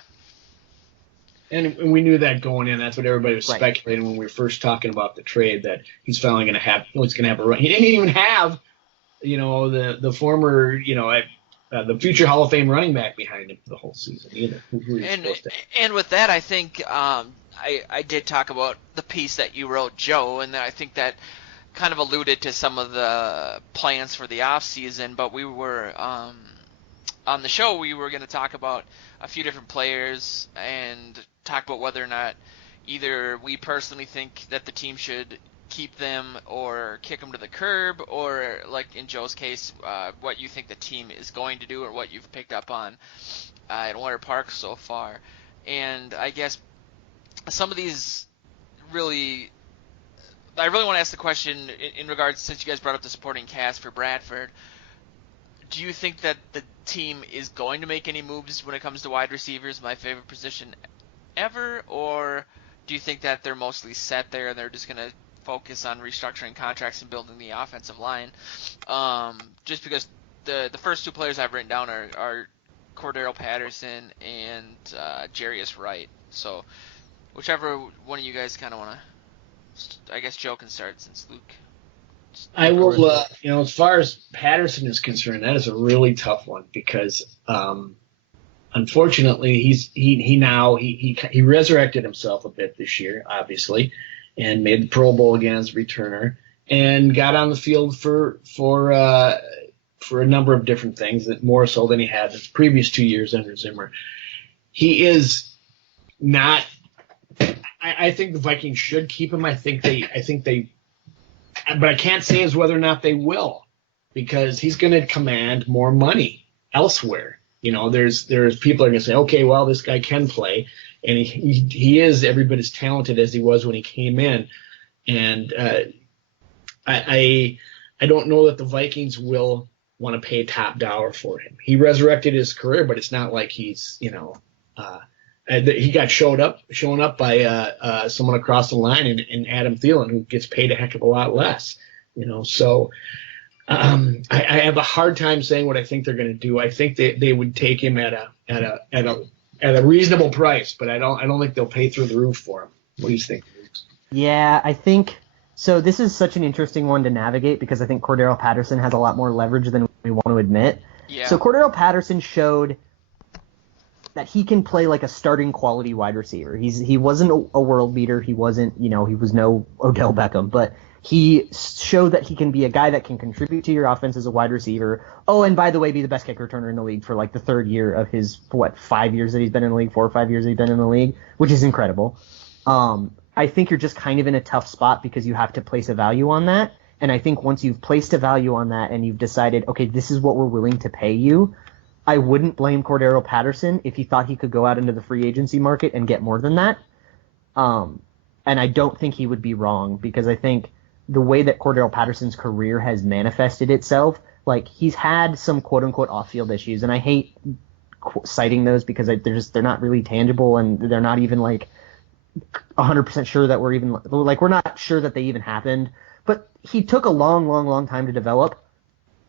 And we knew that going in. That's what everybody was Right. speculating when we were first talking about the trade, that he's finally going to have. He's going to have a run. He didn't even have, the former, the future Hall of Fame running back behind him for the whole season either. Who he was supposed to have. And with that, I think I did talk about the piece that you wrote, Joe, and I think that kind of alluded to some of the plans for the off season. But we were on the show, we were going to talk about a few different players and talk about whether or not either we personally think that the team should keep them or kick them to the curb, or like in Joe's case, what you think the team is going to do or what you've picked up on at Winter Park so far. And I guess some of these I really want to ask the question in regards, since you guys brought up the supporting cast for Bradford, do you think that the team is going to make any moves when it comes to wide receivers, my favorite position ever, or do you think that they're mostly set there and they're just going to focus on restructuring contracts and building the offensive line? Just because the first two players I've written down are Cordero Patterson and Jarius Wright. So whichever one of you guys kind of want to, I guess Joe can start since Luke. I will, as far as Patterson is concerned, that is a really tough one because, unfortunately, he resurrected himself a bit this year, obviously, and made the Pro Bowl again as a returner, and got on the field for a number of different things, that more so than he had the previous 2 years under Zimmer. He is not. I think the Vikings should keep him. I think they. But I can't say as whether or not they will, because he's going to command more money elsewhere. There's people are going to say, okay, well, this guy can play, and he is every bit as talented as he was when he came in. And I don't know that the Vikings will want to pay top dollar for him. He resurrected his career, but it's not like he's he got shown up by someone across the line in Adam Thielen, who gets paid a heck of a lot less. So I have a hard time saying what I think they're going to do. I think they would take him at a reasonable price, but I don't think they'll pay through the roof for him. What do you think? Yeah, I think so. This is such an interesting one to navigate because I think Cordero Patterson has a lot more leverage than we want to admit. Yeah. So Cordero Patterson showed that he can play like a starting quality wide receiver. He wasn't a world beater. He wasn't, he was no Odell Beckham, but he showed that he can be a guy that can contribute to your offense as a wide receiver. Oh, and by the way, be the best kick returner in the league for like the third year of his, 5 years that he's been in the league, 4 or 5 years that he's been in the league, which is incredible. I think you're just kind of in a tough spot because you have to place a value on that. And I think once you've placed a value on that and you've decided, okay, this is what we're willing to pay you, I wouldn't blame Cordero Patterson if he thought he could go out into the free agency market and get more than that. And I don't think he would be wrong because I think the way that Cordero Patterson's career has manifested itself, like he's had some quote unquote off-field issues, and I hate citing those because they're not really tangible and they're not even like 100% sure that we're not sure that they even happened. But he took a long time to develop.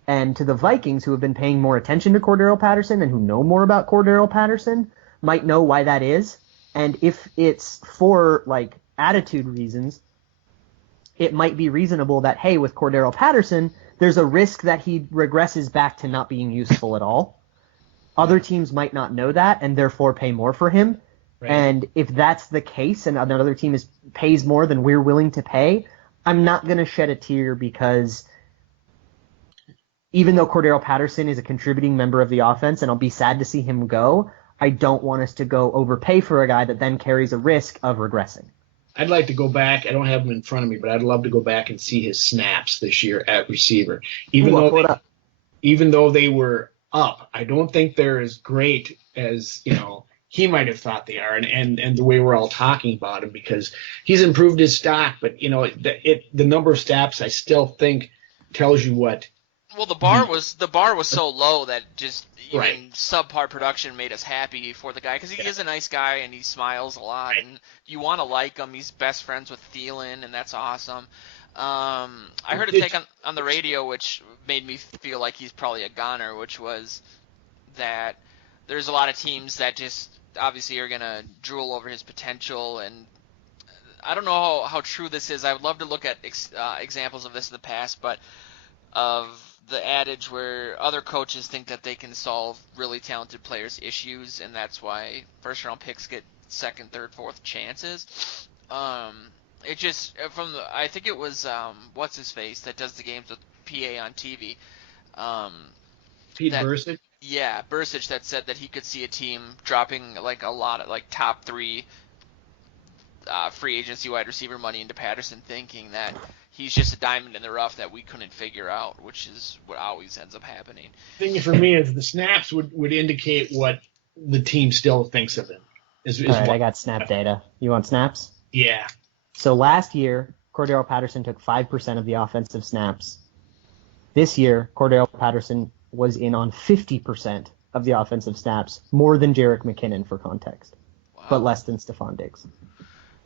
And to the Vikings, who have been paying more attention to Cordero Patterson and who know more about Cordero Patterson, might know why that is. And if it's for like attitude reasons, it might be reasonable that, hey, with Cordero Patterson, there's a risk that he regresses back to not being useful at all. Other teams might not know that and therefore pay more for him. Right. And if that's the case and another team pays more than we're willing to pay, I'm not going to shed a tear because even though Cordero Patterson is a contributing member of the offense and I'll be sad to see him go, I don't want us to go overpay for a guy that then carries a risk of regressing. I'd like to go back. I don't have him in front of me, but I'd love to go back and see his snaps this year at receiver. Even though they were up, I don't think they're as great as, he might have thought they are and the way we're all talking about him because he's improved his stock. But, the number of snaps I still think tells you what. Well, the bar was so low that just even right. subpar production made us happy for the guy because he is a nice guy and he smiles a lot right. and you want to like him. He's best friends with Thielen and that's awesome. I heard a take on the radio which made me feel like he's probably a goner, which was that there's a lot of teams that just obviously are going to drool over his potential, and I don't know how true this is. I would love to look at examples of this in the past, but of the adage where other coaches think that they can solve really talented players' issues, and that's why first-round picks get second, third, fourth chances. It just I think it was what's his face that does the games with PA on TV. Pete Bursich. Yeah, Bursich that said that he could see a team dropping like a lot of like top 3 free agency wide receiver money into Patterson, thinking that he's just a diamond in the rough that we couldn't figure out, which is what always ends up happening. The thing for me is the snaps would indicate what the team still thinks of him. All right, I got snap data. You want snaps? Yeah. So last year, Cordero Patterson took 5% of the offensive snaps. This year, Cordero Patterson was in on 50% of the offensive snaps, more than Jerick McKinnon for context. Wow. but Wow. less than Stephon Diggs.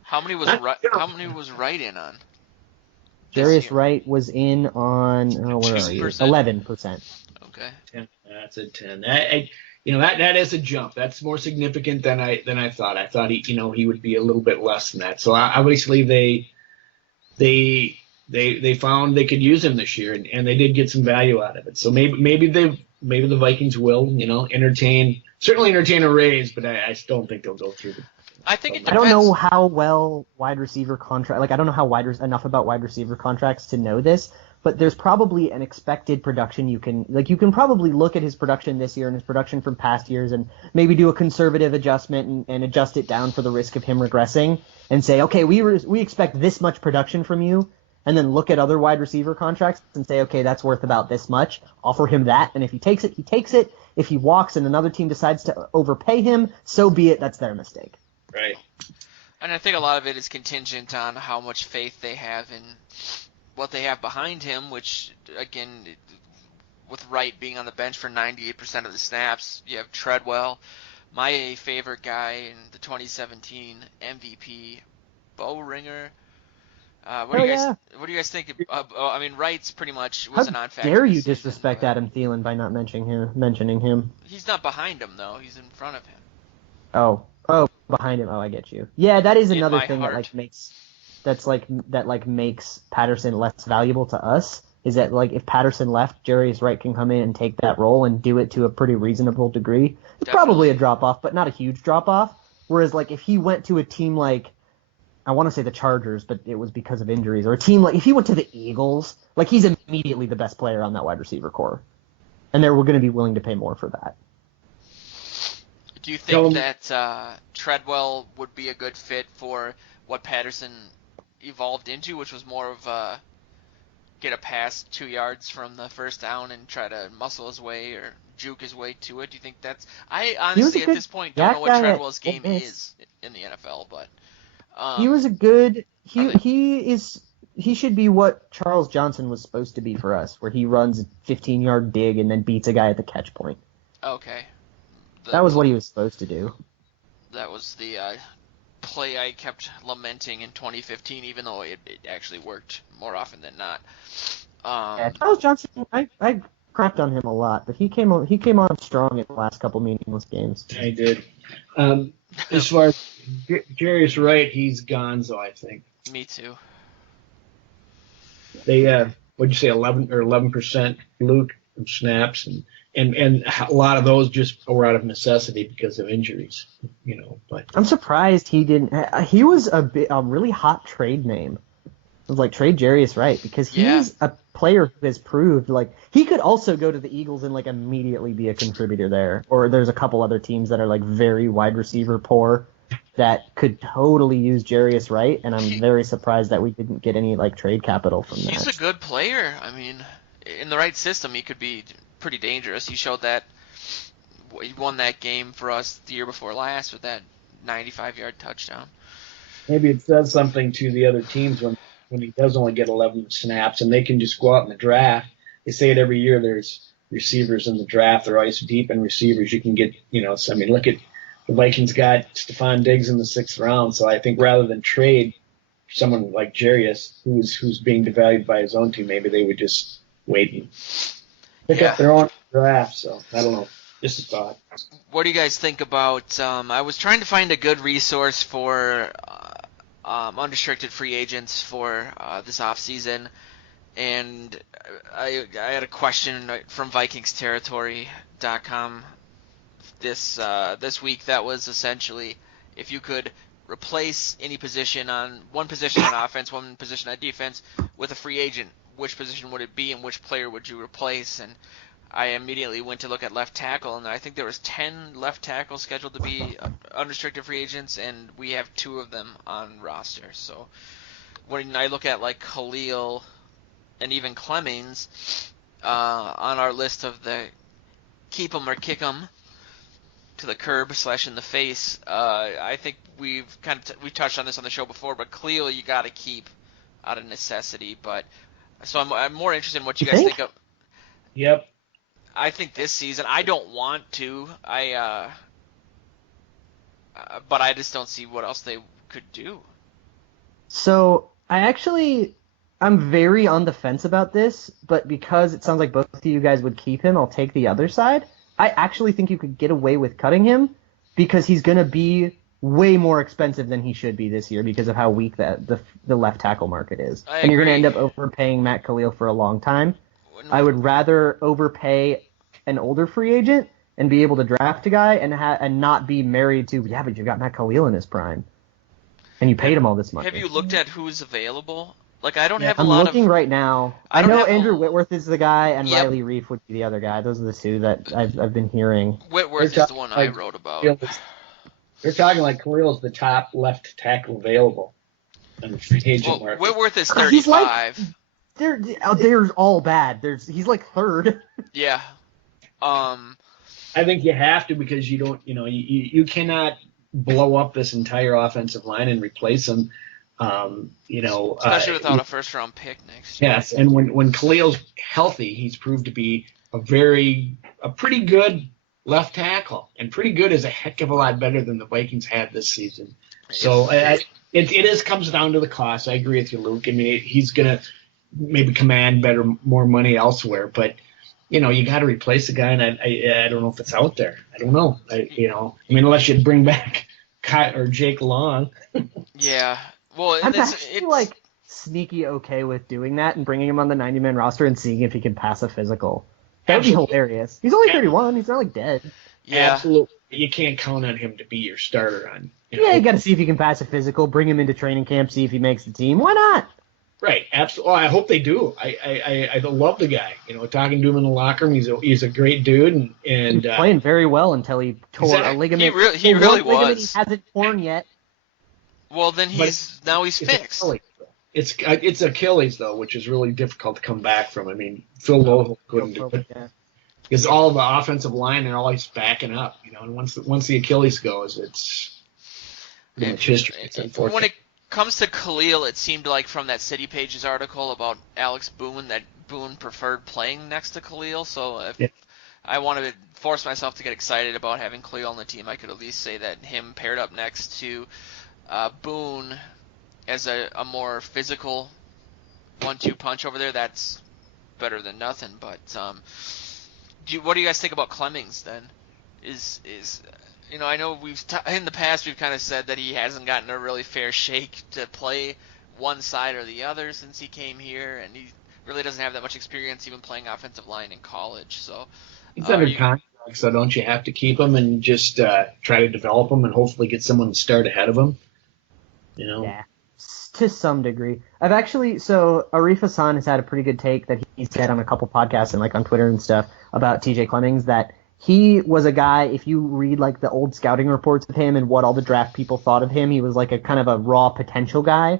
How many was Wright in on this Jarius year? Wright was in on, where are you? 2%? 11%. Okay. 10. That's a 10. That is a jump. That's more significant than I thought. I thought he would be a little bit less than that. So obviously they found they could use him this year, and they did get some value out of it. So maybe the Vikings will certainly entertain a raise, but I still don't think they'll go through. I think it I don't depends. know how well wide receiver contract. Like I don't know how enough about wide receiver contracts to know this, but there's probably an expected production you can probably look at his production this year and his production from past years and maybe do a conservative adjustment and adjust it down for the risk of him regressing and say, okay, we expect this much production from you, and then look at other wide receiver contracts and say, okay, that's worth about this much. Offer him that, and if he takes it, he takes it. If he walks and another team decides to overpay him, so be it. That's their mistake. Right. And I think a lot of it is contingent on how much faith they have in what they have behind him, which, again, with Wright being on the bench for 98% of the snaps, you have Treadwell, my favorite guy in the 2017 MVP, Bo Ringer. What do you guys think of? I mean, Wright's pretty much was a How non-factor. dare you this season, disrespect but Adam Thielen by not mentioning him? He's not behind him though. He's in front of him. Oh, behind him. Oh, I get you. Yeah, that is In another my thing heart. that makes Patterson less valuable to us. Is that like if Patterson left, Jarius Wright can come in and take that role and do it to a pretty reasonable degree. It's probably a drop off, but not a huge drop off. Whereas like if he went to a team like, I want to say the Chargers, but it was because of injuries, or a team like if he went to the Eagles, like he's immediately the best player on that wide receiver core, and they're going to be willing to pay more for that. Do you think that Treadwell would be a good fit for what Patterson evolved into, which was more of get a pass 2 yards from the first down and try to muscle his way or juke his way to it? Do you think that's... I honestly, at this point, don't know what Treadwell's game is in the NFL, but... he was a good... He should be what Charles Johnson was supposed to be for us, where he runs a 15-yard dig and then beats a guy at the catch point. Okay. That was what he was supposed to do. That was the play I kept lamenting in 2015, even though it actually worked more often than not. Charles Johnson, I crapped on him a lot, but he came on strong in the last couple meaningless games. I did. As far as Jarius Wright, he's gonzo, I think. Me too. They what'd you say, 11% Luke of snaps, and a lot of those just were out of necessity because of injuries, But I'm surprised he didn't. He was a really hot trade name. It was like trade Jarius Wright because he's a player who has proved like he could also go to the Eagles and like immediately be a contributor there. Or there's a couple other teams that are like very wide receiver poor that could totally use Jarius Wright, and I'm very surprised that we didn't get any like trade capital from that. He's a good player. I mean, in the right system, he could be pretty dangerous. He showed that he won that game for us the year before last with that 95-yard touchdown. Maybe it says something to the other teams when he does only get 11 snaps and they can just go out in the draft. They say it every year. There's receivers in the draft. They're always deep in receivers. You can get, so, I mean, look at the Vikings got Stephon Diggs in the 6th round. So I think rather than trade someone like Jarius, who's being devalued by his own team, maybe they would just wait and pick up their own draft. So I don't know. Just a thought. What do you guys think about? I was trying to find a good resource for unrestricted free agents for this offseason, and I had a question from VikingsTerritory.com this week that was essentially if you could replace one position on offense, one position on defense with a free agent, which position would it be and which player would you replace? And I immediately went to look at left tackle, and I think there was 10 left tackles scheduled to be unrestricted free agents, and we have 2 of them on roster. So when I look at like Khalil and even Clemmings on our list of the keep 'em or kick 'em to the curb / in the face, I think we touched on this on the show before, but Khalil you got to keep out of necessity. But so I'm more interested in what you guys think of. Yep. I think this season I don't want to. I but I just don't see what else they could do. So I'm very on the fence about this, but because it sounds like both of you guys would keep him, I'll take the other side. I actually think you could get away with cutting him because he's going to be way more expensive than he should be this year because of how weak the left tackle market is. And you're going to end up overpaying Matt Khalil for a long time. I would rather overpay an older free agent and be able to draft a guy and not be married to, but you got Matt Khalil in his prime. And you paid him all this money. Have you looked at who's available? Like, I don't have a I'm lot looking right now. I know Andrew Whitworth is the guy, and Yep. Riley Reef would be the other guy. Those are the two that I've been hearing. Whitworth is the one I wrote about. They're talking like Khalil's the top left tackle available in the free agent market. Whitworth is 35. They're all bad. He's like third. Yeah. I think you have to because you don't, you cannot blow up this entire offensive line and replace them. Especially without a first-round pick next year. Yes, and when Khalil's healthy, he's proved to be a pretty good left tackle, and pretty good is a heck of a lot better than the Vikings had this season. So it comes down to the cost. I agree with you, Luke. I mean, he's gonna maybe command more money elsewhere, but you got to replace the guy, and I don't know if it's out there. I don't know. Unless you bring back Kyle or Jake Long. Yeah. Well, I'm actually sneaky okay with doing that and bringing him on the 90-man roster and seeing if he can pass a physical. That would be hilarious. He's only 31. He's not dead. Yeah. Absolutely. You can't count on him to be your starter on. You got to see if he can pass a physical. Bring him into training camp. See if he makes the team. Why not? Right. Absolutely. Oh, I hope they do. I love the guy. Talking to him in the locker room, he's a great dude and he's playing very well until he tore a ligament. He really was. He hasn't torn yet. Well, then he's fixed. It's Achilles though, which is really difficult to come back from. I mean, Phil Lowe couldn't do it because all of the offensive line and all he's backing up. And once the Achilles goes, it's pretty much history. It's unfortunate. When it comes to Khalil, it seemed like from that City Pages article about Alex Boone that Boone preferred playing next to Khalil. So if I wanted to force myself to get excited about having Khalil on the team, I could at least say that him paired up next to Boone as a more physical 1-2 punch over there, that's better than nothing. But what do you guys think about Clemmings then? I know in the past we've kind of said that he hasn't gotten a really fair shake to play one side or the other since he came here, and he really doesn't have that much experience even playing offensive line in college. So he's under contract, so don't you have to keep him and just try to develop him and hopefully get someone to start ahead of him? Yeah, to some degree. Arif Hassan has had a pretty good take that he said on a couple podcasts and on Twitter and stuff about TJ Clemmings, that he was a guy, if you read the old scouting reports of him and what all the draft people thought of him, he was a kind of a raw potential guy.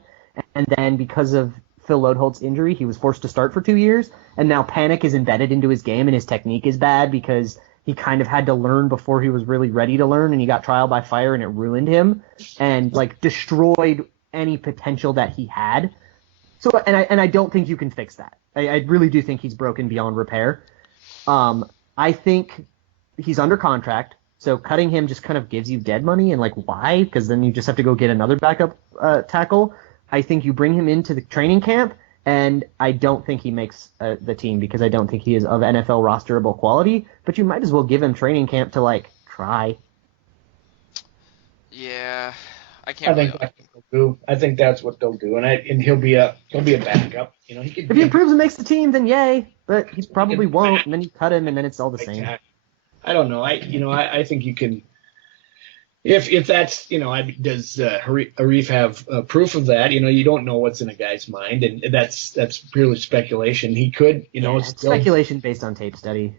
And then because of Phil Lodeholt's injury, he was forced to start for 2 years. And now panic is embedded into his game and his technique is bad because he kind of had to learn before he was really ready to learn, and he got trial by fire, and it ruined him and destroyed any potential that he had. So, and I don't think you can fix that. I really do think he's broken beyond repair. I think he's under contract, so cutting him just kind of gives you dead money, and why? Because then you just have to go get another backup tackle. I think you bring him into the training camp, and I don't think he makes the team because I don't think he is of NFL rosterable quality. But you might as well give him training camp to try. Yeah, I think that's what they'll do, and he'll be a backup. If he improves and makes the team, then yay. But he probably won't, and then you cut him, and then it's all the same. I don't know. I think you can. If that's, does Arif have proof of that? You don't know what's in a guy's mind, and that's purely speculation. He could, speculation based on tape study.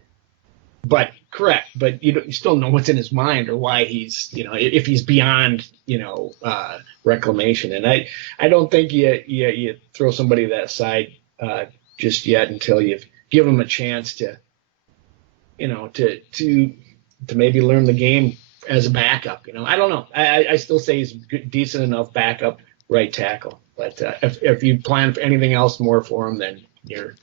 But correct, but you still know what's in his mind or why he's, if he's beyond, reclamation. And I don't think you throw somebody that side just yet until you've given him a chance to, to maybe learn the game as a backup. I don't know. I still say he's decent enough backup right tackle. But if you plan for anything else more for him, then you're.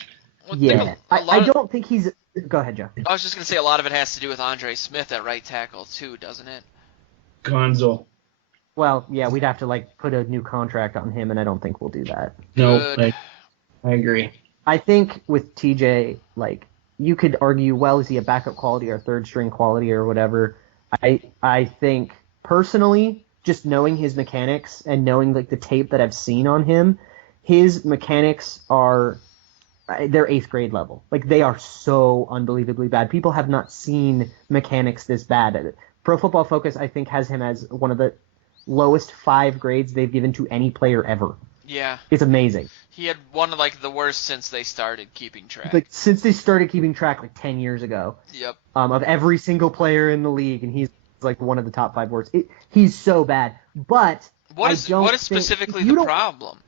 Yeah, I don't think he's. Go ahead, Joe. I was just going to say a lot of it has to do with Andre Smith at right tackle too, doesn't it? Gonzo. Well, yeah, we'd have to like put a new contract on him, and I don't think we'll do that. No, Good. I agree. I think with TJ, like you could argue, well, is he a backup quality or third string quality or whatever? I think personally, just knowing his mechanics and knowing like the tape that I've seen on him, his mechanics are they're 8th grade level. Like they are so unbelievably bad. People have not seen mechanics this bad. Pro Football Focus, I think, has him as one of the lowest 5 grades they've given to any player ever. Yeah. It's amazing. He had one of like the worst since they started keeping track. Like since they started keeping track like 10 years ago. Yep. Of every single player in the league, and he's like one of the top 5 worst. He's so bad. But what is specifically the problem?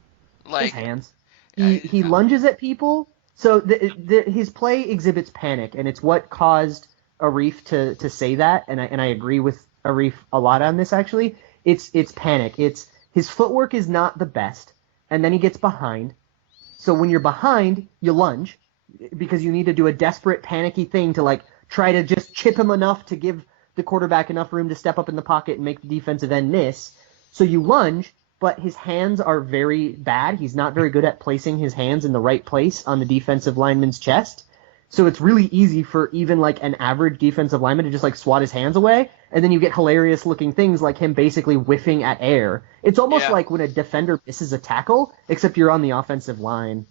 Like his hands. He lunges at people. So his play exhibits panic, and it's what caused Arif to say that. And I agree with Arif a lot on this actually. It's panic. It's his footwork is not the best, and then he gets behind. So when you're behind, you lunge because you need to do a desperate, panicky thing to like try to just chip him enough to give the quarterback enough room to step up in the pocket and make the defensive end miss. So you lunge, but his hands are very bad. He's not very good at placing his hands in the right place on the defensive lineman's chest. So it's really easy for even like an average defensive lineman to just like swat his hands away, and then you get hilarious looking things like him basically whiffing at air. It's almost like when a defender misses a tackle, except you're on the offensive line.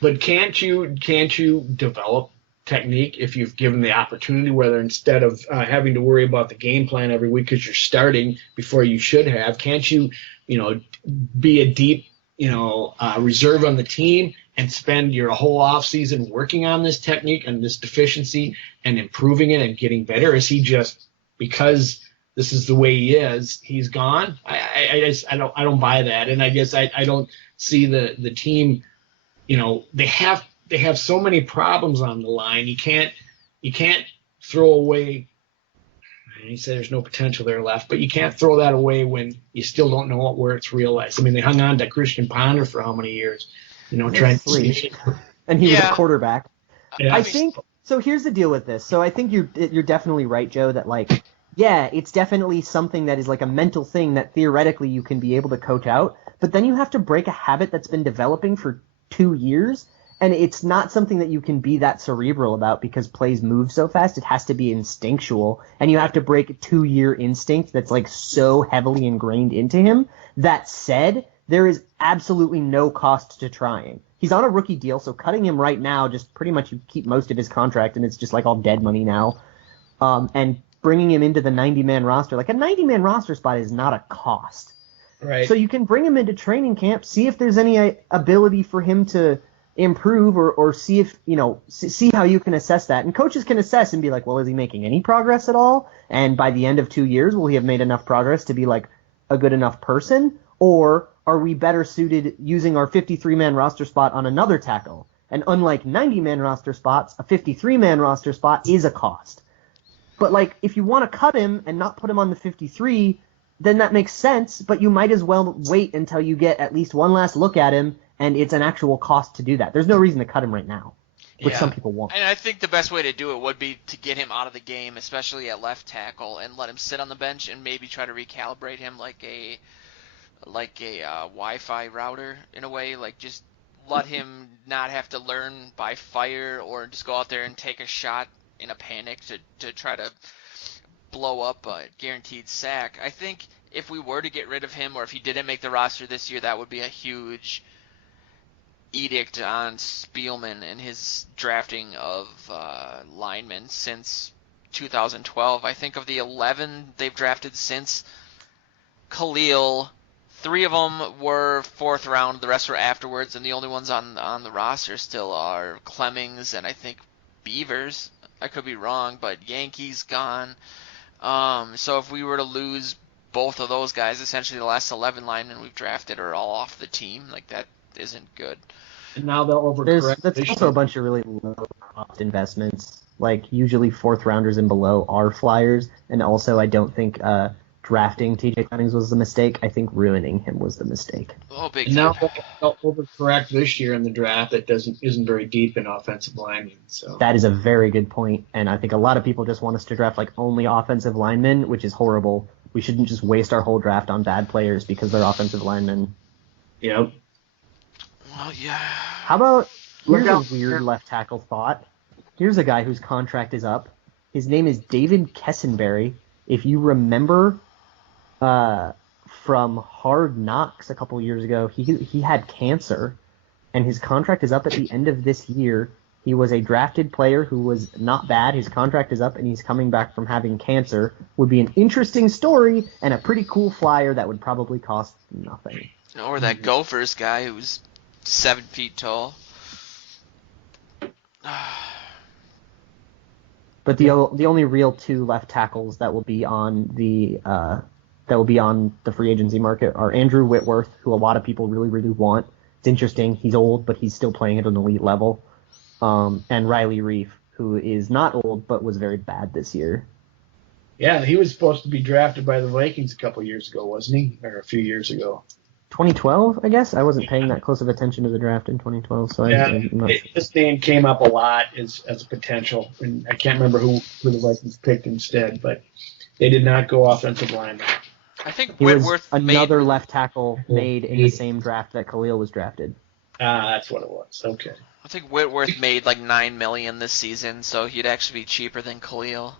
But can't you develop technique if you've given the opportunity, whether instead of having to worry about the game plan every week because you're starting before you should have, can't you, be a deep, reserve on the team and spend your whole off season working on this technique and this deficiency and improving it and getting better? Is he just, because this is the way he is, he's gone? I don't buy that. And I guess I don't see the team, they have so many problems on the line. You can't throw away. You say there's no potential there left, but you can't throw that away when you still don't know where it's realized. I mean, they hung on to Christian Ponder for how many years? Trying to see. And he was a quarterback. Yeah. I think so. Here's the deal with this. So I think you're definitely right, Joe. That like, yeah, it's definitely something that is like a mental thing that theoretically you can be able to coach out, but then you have to break a habit that's been developing for 2 years. And it's not something that you can be that cerebral about because plays move so fast. It has to be instinctual. And you have to break a 2-year instinct that's like so heavily ingrained into him. That said, there is absolutely no cost to trying. He's on a rookie deal, so cutting him right now, just pretty much you keep most of his contract and it's just like all dead money now. And bringing him into the 90-man roster, like a 90-man roster spot is not a cost. Right. So you can bring him into training camp, see if there's any ability for him to improve or see if, see how you can assess that. And coaches can assess and be like, well, is he making any progress at all? And by the end of 2 years, will he have made enough progress to be like a good enough person? Or are we better suited using our 53-man roster spot on another tackle? And unlike 90-man roster spots, a 53-man roster spot is a cost. But like, if you want to cut him and not put him on the 53, then that makes sense, but you might as well wait until you get at least one last look at him, and it's an actual cost to do that. There's no reason to cut him right now, which some people want. And I think the best way to do it would be to get him out of the game, especially at left tackle, and let him sit on the bench and maybe try to recalibrate him like a Wi-Fi router in a way. Like just let him not have to learn by fire or just go out there and take a shot in a panic to try to blow up a guaranteed sack. I think if we were to get rid of him or if he didn't make the roster this year, that would be a huge edict on Spielman and his drafting of linemen since 2012. I think of the 11 they've drafted since Khalil, 3 of them were 4th round, the rest were afterwards, and the only ones on the roster still are Clemmings and I think Beavers. I could be wrong, but Yankees gone. So if we were to lose both of those guys, essentially the last 11 linemen we've drafted are all off the team. Like that isn't good. And now they'll overcorrect. That's also a bunch of really low cost investments. Like usually 4th rounders and below are flyers, and also I don't think drafting T.J. Cummings was the mistake. I think ruining him was the mistake. Oh, big. And now they'll overcorrect this year in the draft that isn't very deep in offensive linemen. So that is a very good point, and I think a lot of people just want us to draft like only offensive linemen, which is horrible. we shouldn't just waste our whole draft on bad players because they're offensive linemen. Yep. Well, yeah. How about, here's Look a out. weird left tackle thought. Here's a guy whose contract is up. His name is David Kessenberry. If you remember from Hard Knocks a couple years ago, he had cancer, and his contract is up at the end of this year. He was a drafted player who was not bad. His contract is up, and he's coming back from having cancer. Would be an interesting story and a pretty cool flyer that would probably cost nothing. Or that Gophers guy who's 7 feet tall. But the only real two left tackles that will be on the free agency market are Andrew Whitworth, who a lot of people really, really want. It's interesting. He's old, but he's still playing at an elite level. And Riley Reif, who is not old but was very bad this year. Yeah, he was supposed to be drafted by the Vikings a couple years ago, wasn't he? Or a few years ago. 2012, I guess. I wasn't paying that close of attention to the draft in 2012, so his name came up a lot as a potential, and I can't remember who the Vikings picked instead, but they did not go offensive lineman. I think he was Whitworth another left tackle made in the same draft that Khalil was drafted. That's what it was. Okay. I think Whitworth made like $9 million this season, so he'd actually be cheaper than Khalil.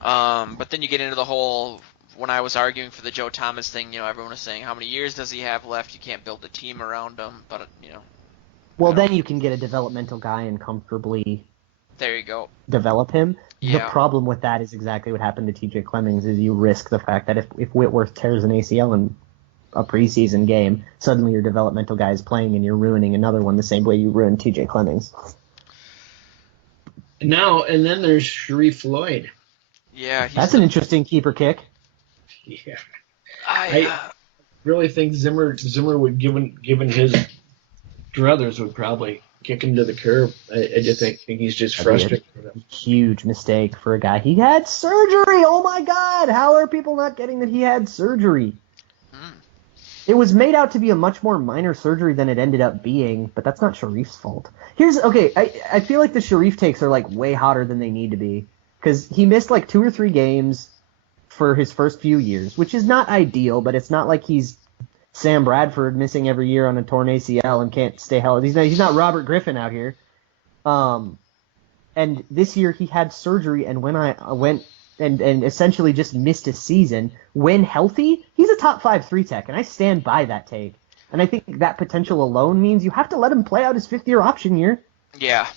But then you get into the whole, when I was arguing for the Joe Thomas thing, everyone was saying, how many years does he have left? You can't build a team around him, but Well, then you can get a developmental guy and comfortably there you go. develop him. Yeah. The problem with that is exactly what happened to TJ Clemmings, is you risk the fact that if Whitworth tears an ACL in a preseason game, suddenly your developmental guy is playing and you're ruining another one the same way you ruined TJ Clemmings. And then there's Sharif Floyd. Yeah, that's an interesting keeper kick. Yeah. I really think Zimmer would, given his druthers, would probably kick him to the curb. I just think he's just frustrated with him. Huge mistake for a guy. He had surgery. Oh my God! How are people not getting that he had surgery? It was made out to be a much more minor surgery than it ended up being, but that's not Sharif's fault. I feel like the Sharif takes are like way hotter than they need to be, because he missed like 2 or 3 games for his first few years, which is not ideal, but it's not like he's Sam Bradford missing every year on a torn ACL and can't stay healthy. He's not Robert Griffin out here. And this year he had surgery, and when I went and essentially just missed a season, when healthy, he's a top 5 3-tech, and I stand by that take. And I think that potential alone means you have to let him play out his 5th-year option year. Yeah.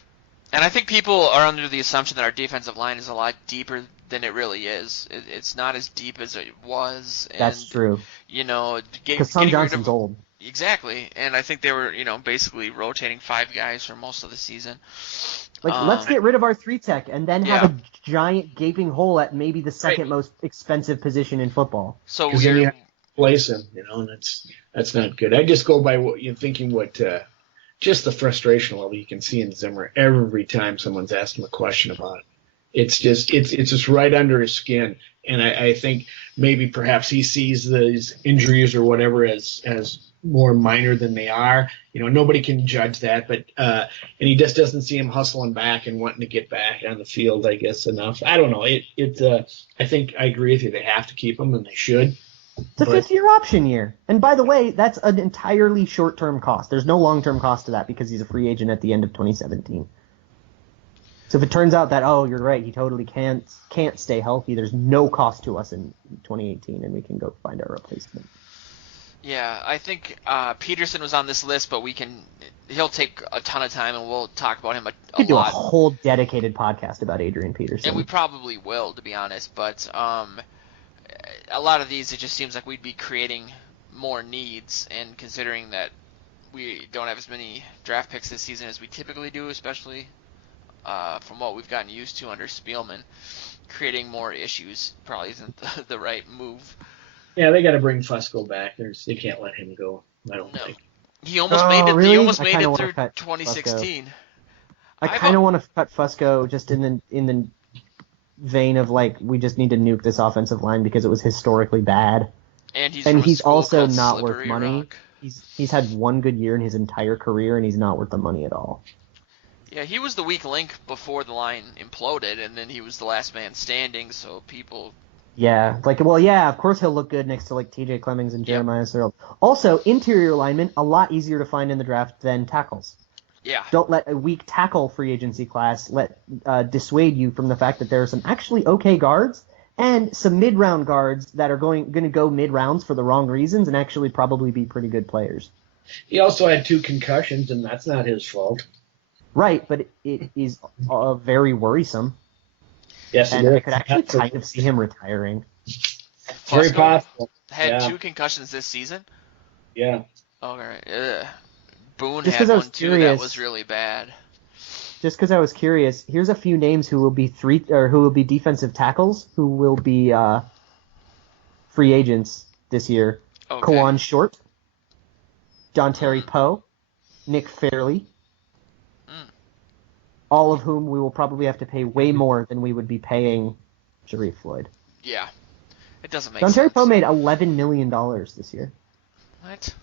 And I think people are under the assumption that our defensive line is a lot deeper than it really is. It's not as deep as it was. And, that's true. Because Son Johnson's old. Exactly. And I think they were, basically rotating 5 guys for most of the season. Let's get rid of our 3-tech and then have a giant gaping hole at maybe the second most expensive position in football. So then you have to replace him, and that's not good. I just go by what you're thinking. Just the frustration level you can see in Zimmer every time someone's asked him a question about it. It's just right under his skin, and I think maybe perhaps he sees these injuries or whatever as more minor than they are. Nobody can judge that, but and he just doesn't see him hustling back and wanting to get back on the field, I guess, enough. I don't know. I think I agree with you. They have to keep him, and they should. It's a 5th-year option year. And by the way, that's an entirely short-term cost. There's no long-term cost to that because he's a free agent at the end of 2017. So if it turns out that, you're right, he totally can't stay healthy, there's no cost to us in 2018, and we can go find our replacement. Yeah, I think Peterson was on this list, but he'll take a ton of time, and we'll talk about him a We could do a lot. whole dedicated podcast about Adrian Peterson. And we probably will, to be honest, but a lot of these, it just seems like we'd be creating more needs, and considering that we don't have as many draft picks this season as we typically do, especially from what we've gotten used to under Spielman, creating more issues probably isn't the right move. Yeah, they got to bring Fusco back. They can't let him go. I don't think. He almost made it. Really? He almost made I it through cut 2016. Fusco. I kind of want to cut Fusco just in the vein of like we just need to nuke this offensive line because it was historically bad. And he's also not worth Slippery money. Rock. He's had one good year in his entire career, and he's not worth the money at all. Yeah, he was the weak link before the line imploded, and then he was the last man standing, so people Yeah, of course he'll look good next to like TJ Clemmings and Yep. Jeremiah Searle. Also, interior linemen, a lot easier to find in the draft than tackles. Yeah. Don't let a weak tackle free agency class dissuade you from the fact that there are some actually okay guards and some mid-round guards that are going to go mid-rounds for the wrong reasons and actually probably be pretty good players. He also had 2 concussions, and that's not his fault. Right, but it is very worrisome. Yes, and I could actually kind of see him retiring. Very possible. Had 2 concussions this season? Yeah. All right. Ugh. Boone Just had 'cause I was one too curious. that was really bad. Just because I was curious, here's a few names who will be defensive tackles who will be free agents this year. Okay. Kawan Short, John Terry Poe, Nick Fairley, all of whom we will probably have to pay way more than we would be paying Sharif Floyd. Yeah. It doesn't make John sense. Terry Poe made $11 million this year. What?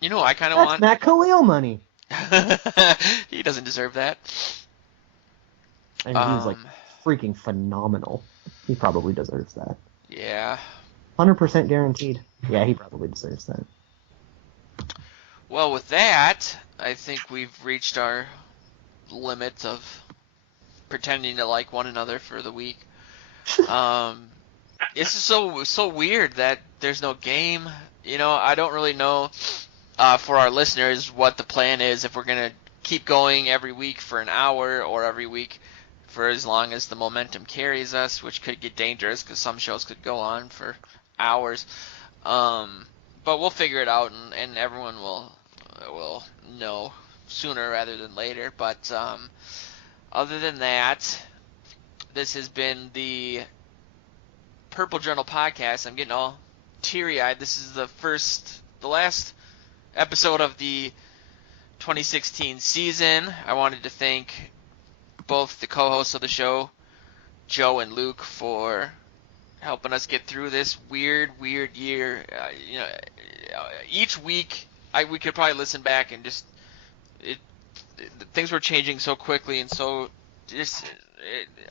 You know, I kind of That's want. Matt Khalil money. He doesn't deserve that. And he was like freaking phenomenal. He probably deserves that. Yeah. 100% guaranteed. Yeah, he probably deserves that. Well, with that, I think we've reached our limit of pretending to like one another for the week. It's just so weird that there's no game. You know, I don't really know for our listeners what the plan is, if we're going to keep going every week for an hour or every week for as long as the momentum carries us, which could get dangerous because some shows could go on for hours. But we'll figure it out, and everyone will know sooner rather than later. But other than that, this has been the Purple Journal podcast. I'm getting all teary-eyed. This is the last episode of the 2016 season. I wanted to thank both the co-hosts of the show, Joe and Luke, for helping us get through this weird year. Each week we could probably listen back and just things were changing so quickly and so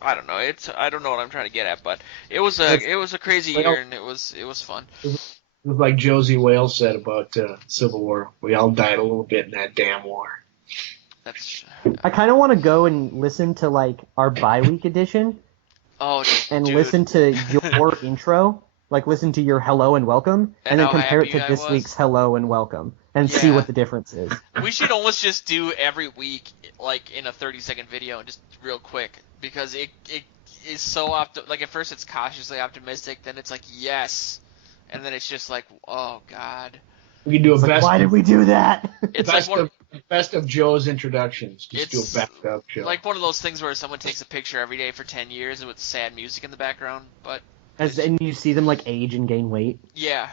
I don't know. I don't know what I'm trying to get at, but it was a crazy year, and it was fun. It was like Josie Wales said about Civil War. We all died a little bit in that damn war. I kind of want to go and listen to like our bye-week edition. And listen to your intro, like listen to your hello and welcome, and then compare it to this week's hello and welcome, and see what the difference is. We should almost just do every week, like in a 30-second video, and just real quick, because it is so like at first it's cautiously optimistic, then it's like yes, and then it's just like, oh god. We can do why did we do that? It's best of Joe's introductions. Just do a best of Joe. Like one of those things where someone takes a picture every day for 10 years with sad music in the background, but and you see them like age and gain weight. Yeah,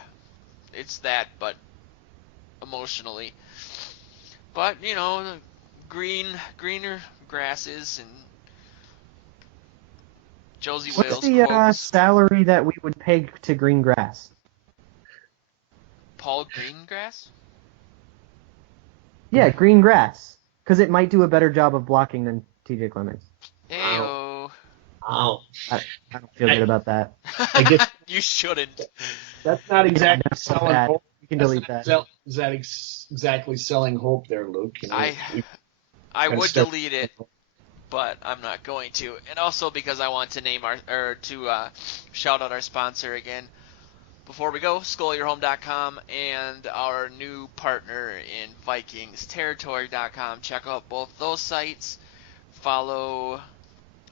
it's that, but emotionally. But you know, the greener grasses and Josie Wales. What's the salary that we would pay to green grass? Paul Greengrass? Yeah, green grass, because it might do a better job of blocking than TJ Clemmings. Heyo. Wow. I don't feel good about that. I guess you shouldn't. That's not exactly selling hope. You can delete that. Is that exactly selling hope there, Luke? You know, I would delete it, but I'm not going to. And also because I want to shout out our sponsor again. Before we go, SkullYourHome.com and our new partner in VikingsTerritory.com. Check out both those sites. Follow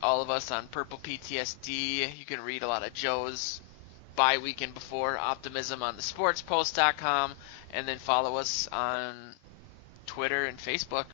all of us on Purple PTSD. You can read a lot of Joe's bi-weekend before optimism on thesportspost.com, and then follow us on Twitter and Facebook